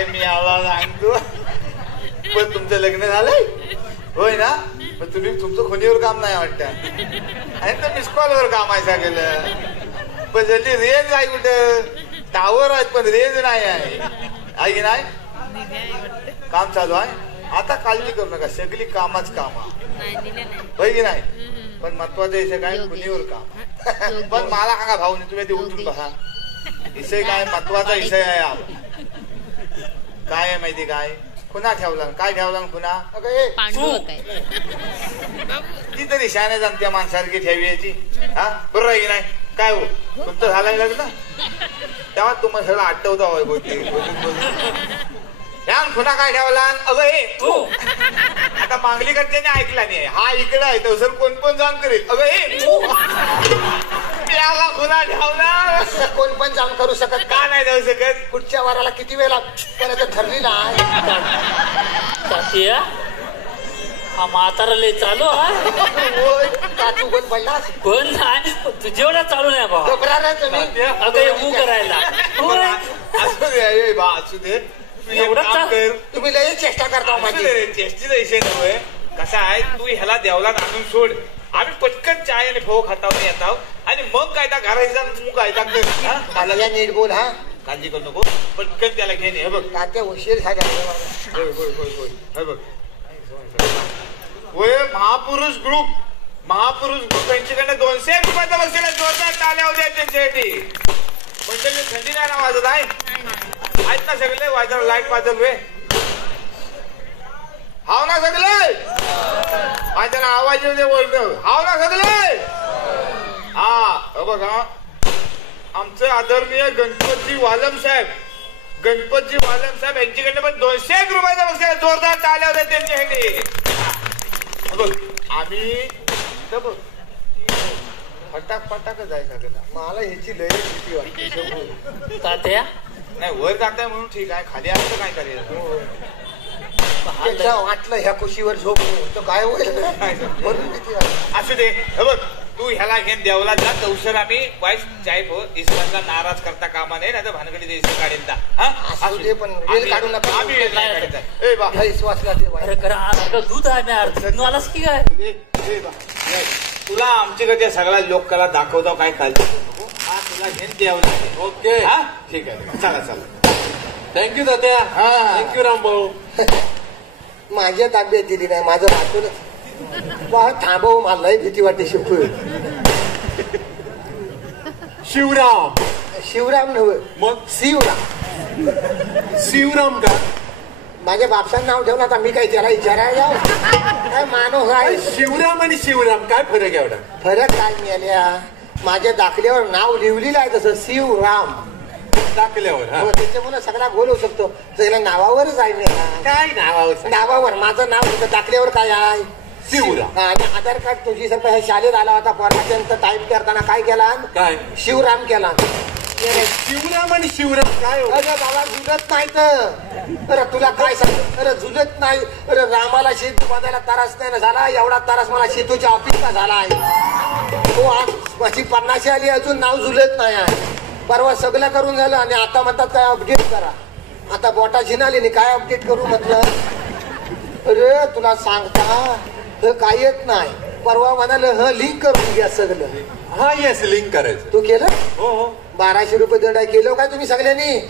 मी आवाज सांगतो. पण तुमचं लग्न झालंय होय ना. पण तुम्ही तुमचं खोलीवर काम नाही वाटतं आणि तर मिस कॉलवर काम आहे सगळं. पण जल्दी रेंज आहे कुठं. टावर आहेत पण रेंज नाही आहे की नाही. काम चालू आहे. आता काळजी करू नका सगळी कामच काम होय की नाही. पण महत्वाचा विषय काय खुलीवर काम. पण मला सांगा भाऊनी तुम्ही ते उठून बसा. विषय काय महत्वाचा विषय आहे. काय आहे माहिती काय खुना ठेवला काय ठेवला खुना. ती तरी शाने जाण त्या माणसारखी ठेवायची. हा बरोबर आहे की नाही. काय हो तुमचं झालं लग्न तेव्हा तुम्हाला सगळं आठवता होय बोलते. खुना काय ठेवला. अगं हे तू आता मागली करते ऐकला नाही. हा इकडे आहे तर सर कोण कोण जाण करेल. अगं हे त्याला खुला ठेवणार कोण पण जाऊन करू शकत का नाही जाऊ शकत? पुढच्या वाराला किती वेळा करायचं ठरली ना. तात्या हा म्हातारा लय चालू आहे. का तू कोण पडलास? कोण नाही तुझे एवढा चालू नाही बाबा. घबरा रे तुम्ही. अगं मू करायला असू दे बा असू दे. तू एवढं एक काम कर. तुम्ही लय चेष्टा करता माझी. चेष्टीचा विषय नव्हे. कसा आहे तू ह्याला देवलात आणून सोड. आम्ही पटकन चाय आणि भोग खाताव येताव आणि मग काय त्या घराचा तू काय मला या नीट बोल. हा काळजी करू नको. पटकन त्याला घेणे. हे बघ तात्या उशीर झाला. हे बघ होय महापुरुष ग्रुप यांच्याकडे 200 रुपयाचा बसलेला जोरदार टाळ्या होत्या त्यांच्यासाठी. म्हणजे थंडी नाही ना वाजत आहे. आहेत ना सगळे वाजव लाईट वाजव वे. हाव ना सगळे. माझ्या आवाज येऊ दे बोलणं. हाव ना सगळे. हा बघा आमचे आदरणीय गणपतजी वालम साहेब यांच्याकडे पण 200 रुपयाचा बसलेला जोरदार टाळ्या होत्या त्यांच्यासाठी. आम्ही फटाक जायचं. मला ह्याची लय भीती वाटते. तात्या नाही वर जाताय म्हणून ठीक आहे. खाली असं काय करायचं. वाटलं ह्या कुशीवर झोप तो काय होईल म्हणून भीती वाटते. असू दे. हे बघ तू ह्याला घेऊन देवला जा. तवसर आम्ही वाईस साहेब ईश्वरला नाराज करता कामा नाही. तर भानगडी देश काढेल दा. असू दे पण वेळ काढू नका. आम्ही वेळ नाही काढायचा. ए बा विश्वासला ते अरे करा दूध आहे मी अर्थ आलास की काय. तुला आमच्याकडे सगळ्या लोकांना दाखवतो काय खायचं. हा तुला घेऊन देवला. ओके हा ठीक आहे. चला थँक्यू तात्या. थँक्यू रामभाऊ. माझ्या ताब्यात दिली नाही. माझं वाटून थांबव. मला लय भीती वाटते. शिवराम नव्हे मग शिवराम का? माझ्या बापसानं नाव ठेवलं. आता मी काही त्याला विचारायला काय माणूस आहे. शिवराम आणि शिवराम काय फरक एवढा? फरक काय मिळाल्या. माझ्या दाखल्यावर नाव लिहिलेलं आहे तसं शिवराम दाखल्यावर. त्याच्यामुळे सगळा गोल होऊ शकतो. त्याला नावावरच आहे. काय नावावर माझं नाव होतं. दाखल्यावर काय आहे शिवराम. आणि आधार कार्ड तुझी सारखं हे शाळेत आला होता. फॉर्मेशन टाईप करताना काय केला? काय शिवराम केला. शिवराम आणि शिवराम काय? अरे बाबा झुलत नाही तर. अरे तुला काय सांग. अरे झुलत नाही. अरे रामाला शेत बांधायला तारास नाही ना झाला. एवढा तारास मला शेतूच्या ऑफिसला झाला आहे. तो आज माझी 50 आली अजून नाव झुलत नाही आहे. परवा सगळं करून झालं आणि आता म्हणतात काय अपडेट करा. आता बोटा झिनाली काय अपडेट करू म्हटलं. अरे तुला सांगता काय येत नाही. परवा म्हणाल लिंक करून घ्या सगळं. हा येस लिंक करायचं. तू केलं? हो 1200 रुपये दंड केलं काय तुम्ही सगळ्यांनी?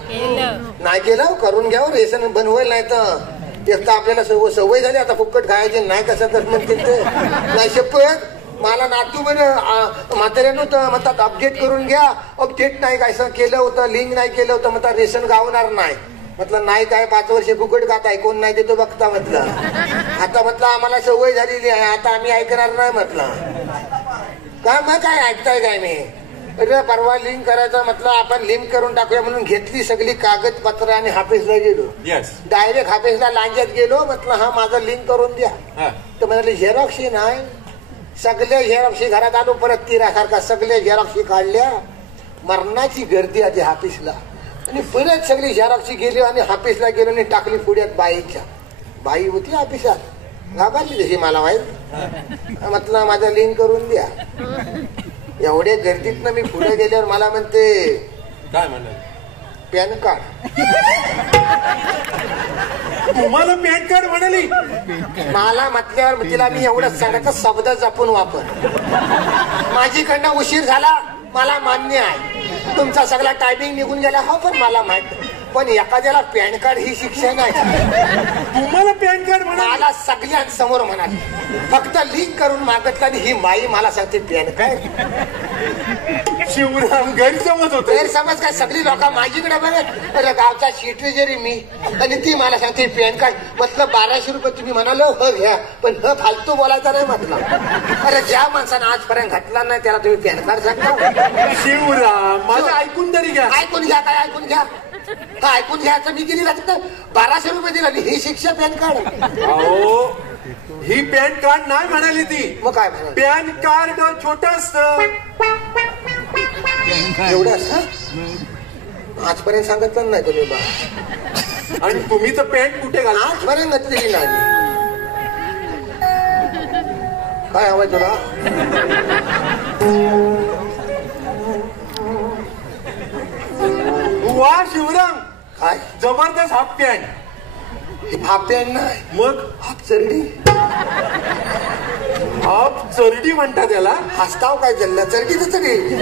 नाही केलं. करून घ्यावं. रेशन बनवायला नाही तर एक तर आपल्याला सवय झाली आता फुकट खायची नाही. कसं तर म्हणते ते नाही शपथ. मला नातू म्हाताऱ्यानं तर म्हणतात अपडेट करून घ्या. अपडेट नाही काय केलं होतं. लिंक नाही केलं होतं. म्हणतात रेशन गावणार नाही. म्हटलं नाही काय 5 वर्ष फुकट खाताय. कोण नाही देतो बघता म्हटलं. आता म्हटलं आम्हाला सवय झालेली आहे. आता आम्ही ऐकणार नाही म्हटलं. काय मग काय ऐकताय काय मी. अरे परवा लिंक करायचं म्हटलं. आपण लिंक करून टाकूया म्हणून घेतली सगळी कागदपत्र आणि हाफिसला गेलो. डायरेक्ट हाफिसला लांजात गेलो. म्हटलं हा माझं लिंक करून द्या. तर म्हणाले झेरॉक्सी नाही. सगळे झेरॉक्सी घरात आलो. परत तिरासारखा सगळे झेरॉक्सी काढल्या. मरणाची गर्दी आधी हाफिसला. आणि परत सगळी झेरॉक्सी गेली आणि हाफिसला गेलो आणि टाकली पुढ्यात बाईच्या. बाई होती हाफिसात. घाबरली तशी मला माहित. म्हटलं माझं लिंक करून द्या. एवढ्या गर्दीतनं मी पुढे गेल्यावर मला म्हणते काय म्हणाल? Pan card. तुम्हाला पॅन कार्ड म्हणाली? मला म्हटल्यावर तिला मी एवढंच सांगायचं शब्द जपून वापर. माझीकडनं उशीर झाला मला मान्य आहे. तुमचा सगळा टायमिंग निघून गेला. हो पण मला माहित. पण एखाद्याला पॅन कार्ड ही शिक्षा नाही. तुम्हाला पॅन कार्ड मला सगळ्यांसमोर म्हणाली. फक्त लिंक करून मागितलं आणि ही बाई मला सांगते पॅन कार्ड. शिवराम गैरसमज होत. गैरसमज काय. सगळी लोक माझीकडे बघत. अरे गावचा शेट्रेजरी मी आणि ती मला सांगते पॅन कार्ड. म्हटलं 1200 रुपये तुम्ही म्हणालो ह घ्या पण ह फालतू बोलायचा नाही म्हटलं. अरे ज्या माणसानं आजपर्यंत घातला नाही त्याला तुम्ही पॅन कार्ड सांगता. शिवराम माझं ऐकून तरी घ्या. ऐकून घ्या. काय ऐकून घ्या. का ऐकून घ्यायचं मी किती लागतं. 1200 रुपये दिला ही शिक्षा पॅन कार्ड. अहो ही पॅन कार्ड नाही म्हणाली ती. मग काय म्हणाली? पॅन कार्ड छोटं असतं. एवढं असं आजपर्यंत सांगितलं नाही तुम्ही बा. आणि तुम्ही तर पॅन्ट कुठे घाला? आजपर्यंत घातलेली नाही. काय हवंय तुला? वा शिवराम, काय जबरदस्त हाफ पॅन्ट. हाफ पॅन्ट नाही, मग हाफ चरडी. हाफ चरडी म्हणता त्याला? हसताव काय चाललं? चरडी तर चरडी.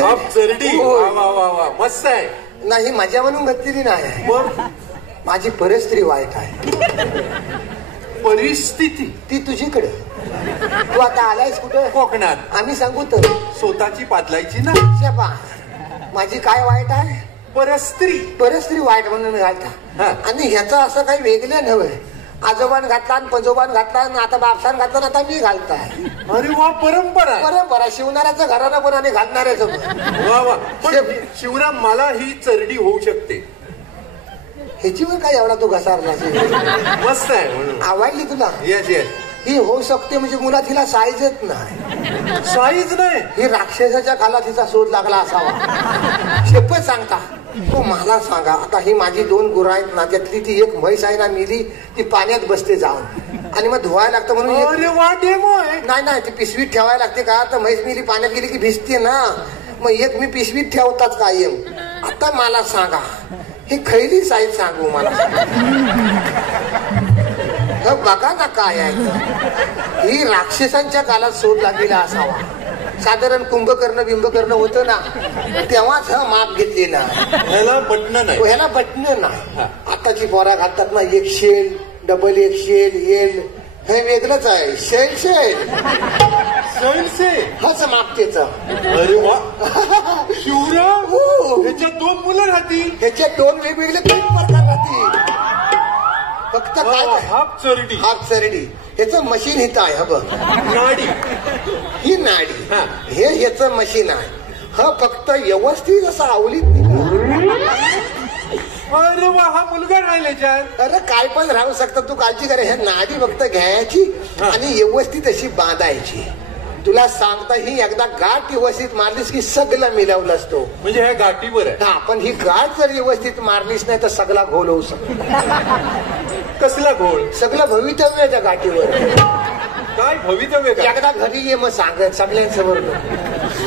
हाफ चरडी. वा वा वा वा, मस्त आहे. नाही मजा म्हणून घातलेली नाही. मग माझी परिस्थिती वाईट आहे. परिस्थिती ती तुझीकडे. तू आता आलायस कुठं? कोकणात. आम्ही सांगू तर स्वतःची पादलायची ना. शेपा माझी काय वाईट आहे? परिस्थिती वाईट म्हणून घालता. आणि ह्याचं असं काही वेगळं नव्हे. आजोबान घातला आणि पंजोबान घातला आणि आता बापसान घातला आता मी घालताय. अरे वा, परंपरा. शिवणाऱ्याचं घरानं पण आणि घालणाऱ्याचं पण. वा वा. पण शिवराम, मला ही चरडी होऊ शकते. ह्याची काय एवढा तू घसारला? मस्त आहे म्हणून आवडली तुला? Yes yes. ही होऊ शकते म्हणजे मुला तिला साईजच नाही. साईज नाही? ही राक्षसाच्या खाला तिचा शोध लागला असावा. शेपच सांगता. तो मला सांगा, आता ही माझी 2 गुरं आहेत ना, त्यातली ती एक म्हैस आहे ना, मिली ती पाण्यात बसते जाऊन आणि मग धुवायला लागतं म्हणून. अरे वा, डेमो आहे. नाही ती पिशवीत ठेवायला लागते का? तर म्हैस मिली पाण्यात गेली की भिजते ना, मग एक मी पिशवीत ठेवताच कायम. आता मला सांगा, ही खैली साईज सांगू मला? बघा ना काय आहे. ही राक्षसांच्या काळात शोध लागलेला असावा. साधारण बिंबकर्ण होतं ना, तेव्हाच हा माप घेतलेला. ह्याला बटणं नाही. ह्याला बटणं नाही. आताची पोरा घालतात ना, एक शेल, डबल एक शेल, एल. हे वेगळंच आहे. शेल हच माप त्याच. अरे वा शिवराम, ह्याच्यात 2 मुलं राहतील. ह्याच्यात 2 वेगवेगळे प्रकार राहतील. फक्त काय हाफ चरडी. ह्याचं मशीन इथं आहे. बघ, नाडी. ही नाडी. हे ह्याचं मशीन आहे. फक्त व्यवस्थित असं आवलीत. अरे वा, हा मुलगा राहिल्याच्या. अरे काय पण राहू शकतं, तू काळजी कर. ह्या नाडी फक्त घ्यायची आणि व्यवस्थित अशी बांधायची. तुला सांगता, ही एकदा गाठ व्यवस्थित मारलीस की सगळं मिळवलं असतो. म्हणजे ह्या गाठीवर आहे. हा, पण ही गाठ जर व्यवस्थित मारलीस नाही तर सगळा घोल होऊ शकतो. कसला घोळ? सगळं भवितव्य त्या गाठीवर. काय भवितव्य? एकदा घरी ये मग सांगत सगळ्यांसमोर.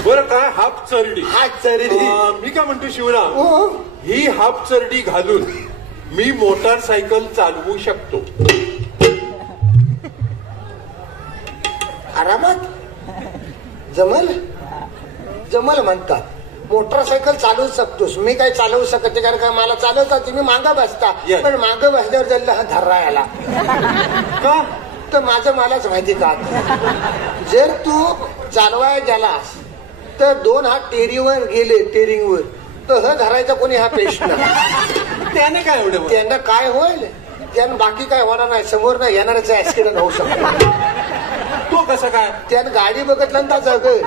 बरं, काय हाफ चरडी? हाफ चरडी. मी काय म्हणतो शिवराम, ही हाफ चरडी घालून मी मोटारसायकल चालवू शकतो आरामात? जमल म्हणतात. मोटरसायकल चालवू शकतोस. मी काय चालवू शकते कारण का मला चालवता तुम्ही मागं बसता. पण मागं बसल्यावर जर हा धर्रायला का? तर माझं मलाच माहिती का, जर तू चालवाय गेलास तर 2 हात टेरीवर गेले, टेरिंगवर, तर ह धरायचा कोणी हा प्रश्न. त्याने काय एवढं? त्यांना काय होईल? त्यानं बाकी काय होणार नाही. समोर नाही येणाऱ्याचा ऍक्सिडेंट होऊ शकतो. तो कसं काय? त्यानं गाडी बघितलं ना जगल,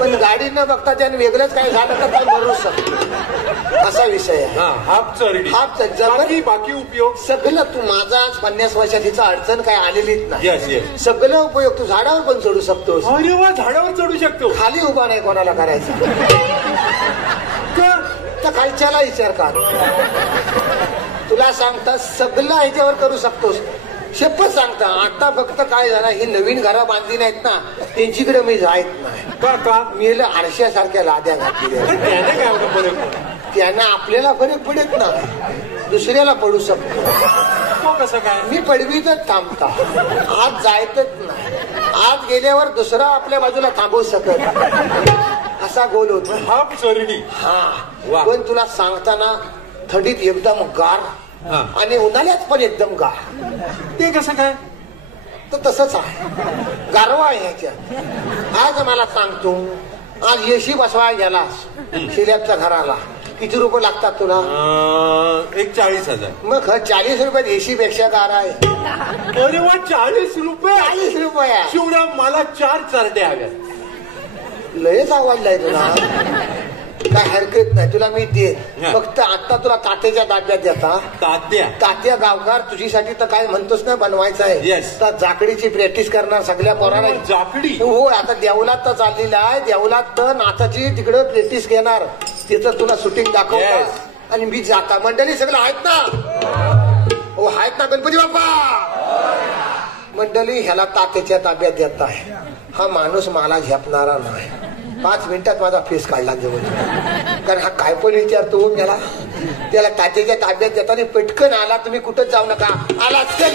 पण गाडी न बघता त्यानं वेगळंच काय झालं तर काय मरू शकतो. असा विषय आहे. हाफ चरडी. बाकी उपयोग सगळं. तू माझा 50 वर्षात तिचा अडचण काय आलेलीच नाही. Yes. सगळं उपयोग. तू झाडावर पण चढू शकतोस. अरे वा, झाडावर चढू शकतो. खाली उभा नाही कोणाला करायचा. तर खालच्याला विचार कर. तुला सांगता सगळं ह्याच्यावर करू शकतोस. शपथ सांगता. आता फक्त काय झालं, ही नवीन घरा बांधली नाहीत ना, त्यांच्याकडे मी जायत नाही. का? मी आरशासारख्या लाद्या घातल्या. त्याने काय एवढं फरक? त्यांना आपल्याला फरक पडत नाही, दुसऱ्याला पडू शकतो. तो कसं काय? मी पडवीतच थांबता, आत जायतच नाही. आत गेल्यावर दुसरा आपल्या बाजूला थांबवू शकत असा गोल होतो. हाफ चरडी. हा, पण तुला सांगताना थंडीत एकदम गार आणि उन्हाळ्यात पण एकदम गार. ते कसं काय? तर तसंच आहे. गारवा आहे ह्याच्यात. आज मला सांगतो, आज एसी बसवायला गेलास शिल्याच्या घराला, किती रुपये लागतात तुला? एक 40,000. मग 40 रुपयात एसी पेक्षा गार आहे. अरे वा, 40 रुपये? 40 रुपये. शिवराम, मला 4 चारट्या हव्यात. लयच आवडलाय तुला. काय हरकत नाही, तुला मी देईन. फक्त आता तुला तात्याच्या ताब्यात देता. तात्या गावकार तुझीसाठी तर काय म्हणतोस ना बनवायचं आहे. तर जाकडीची प्रॅक्टिस करणार सगळ्या पोरांना. जाकडी हो, आता देवलात तर चाललेला आहे. देवलात तर नाचाची तिकडे प्रॅक्टिस घेणार. तिथं तुला शूटिंग दाखवणार. आणि मी जाता मंडळी सगळं आहेत ना. हो आहेत ना गणपती बाप्पा. मंडळी ह्याला तात्याच्या ताब्यात देत आहे. हा माणूस मला झेपणारा नाही. 5 मिनिटात माझा फेस काढला जवळ. कारण हा काय पण विचारतो मला. त्याला तात्याच्या ताब्यात देताना पटकन आला. तुम्ही कुठंच जाऊ नका. आला चल.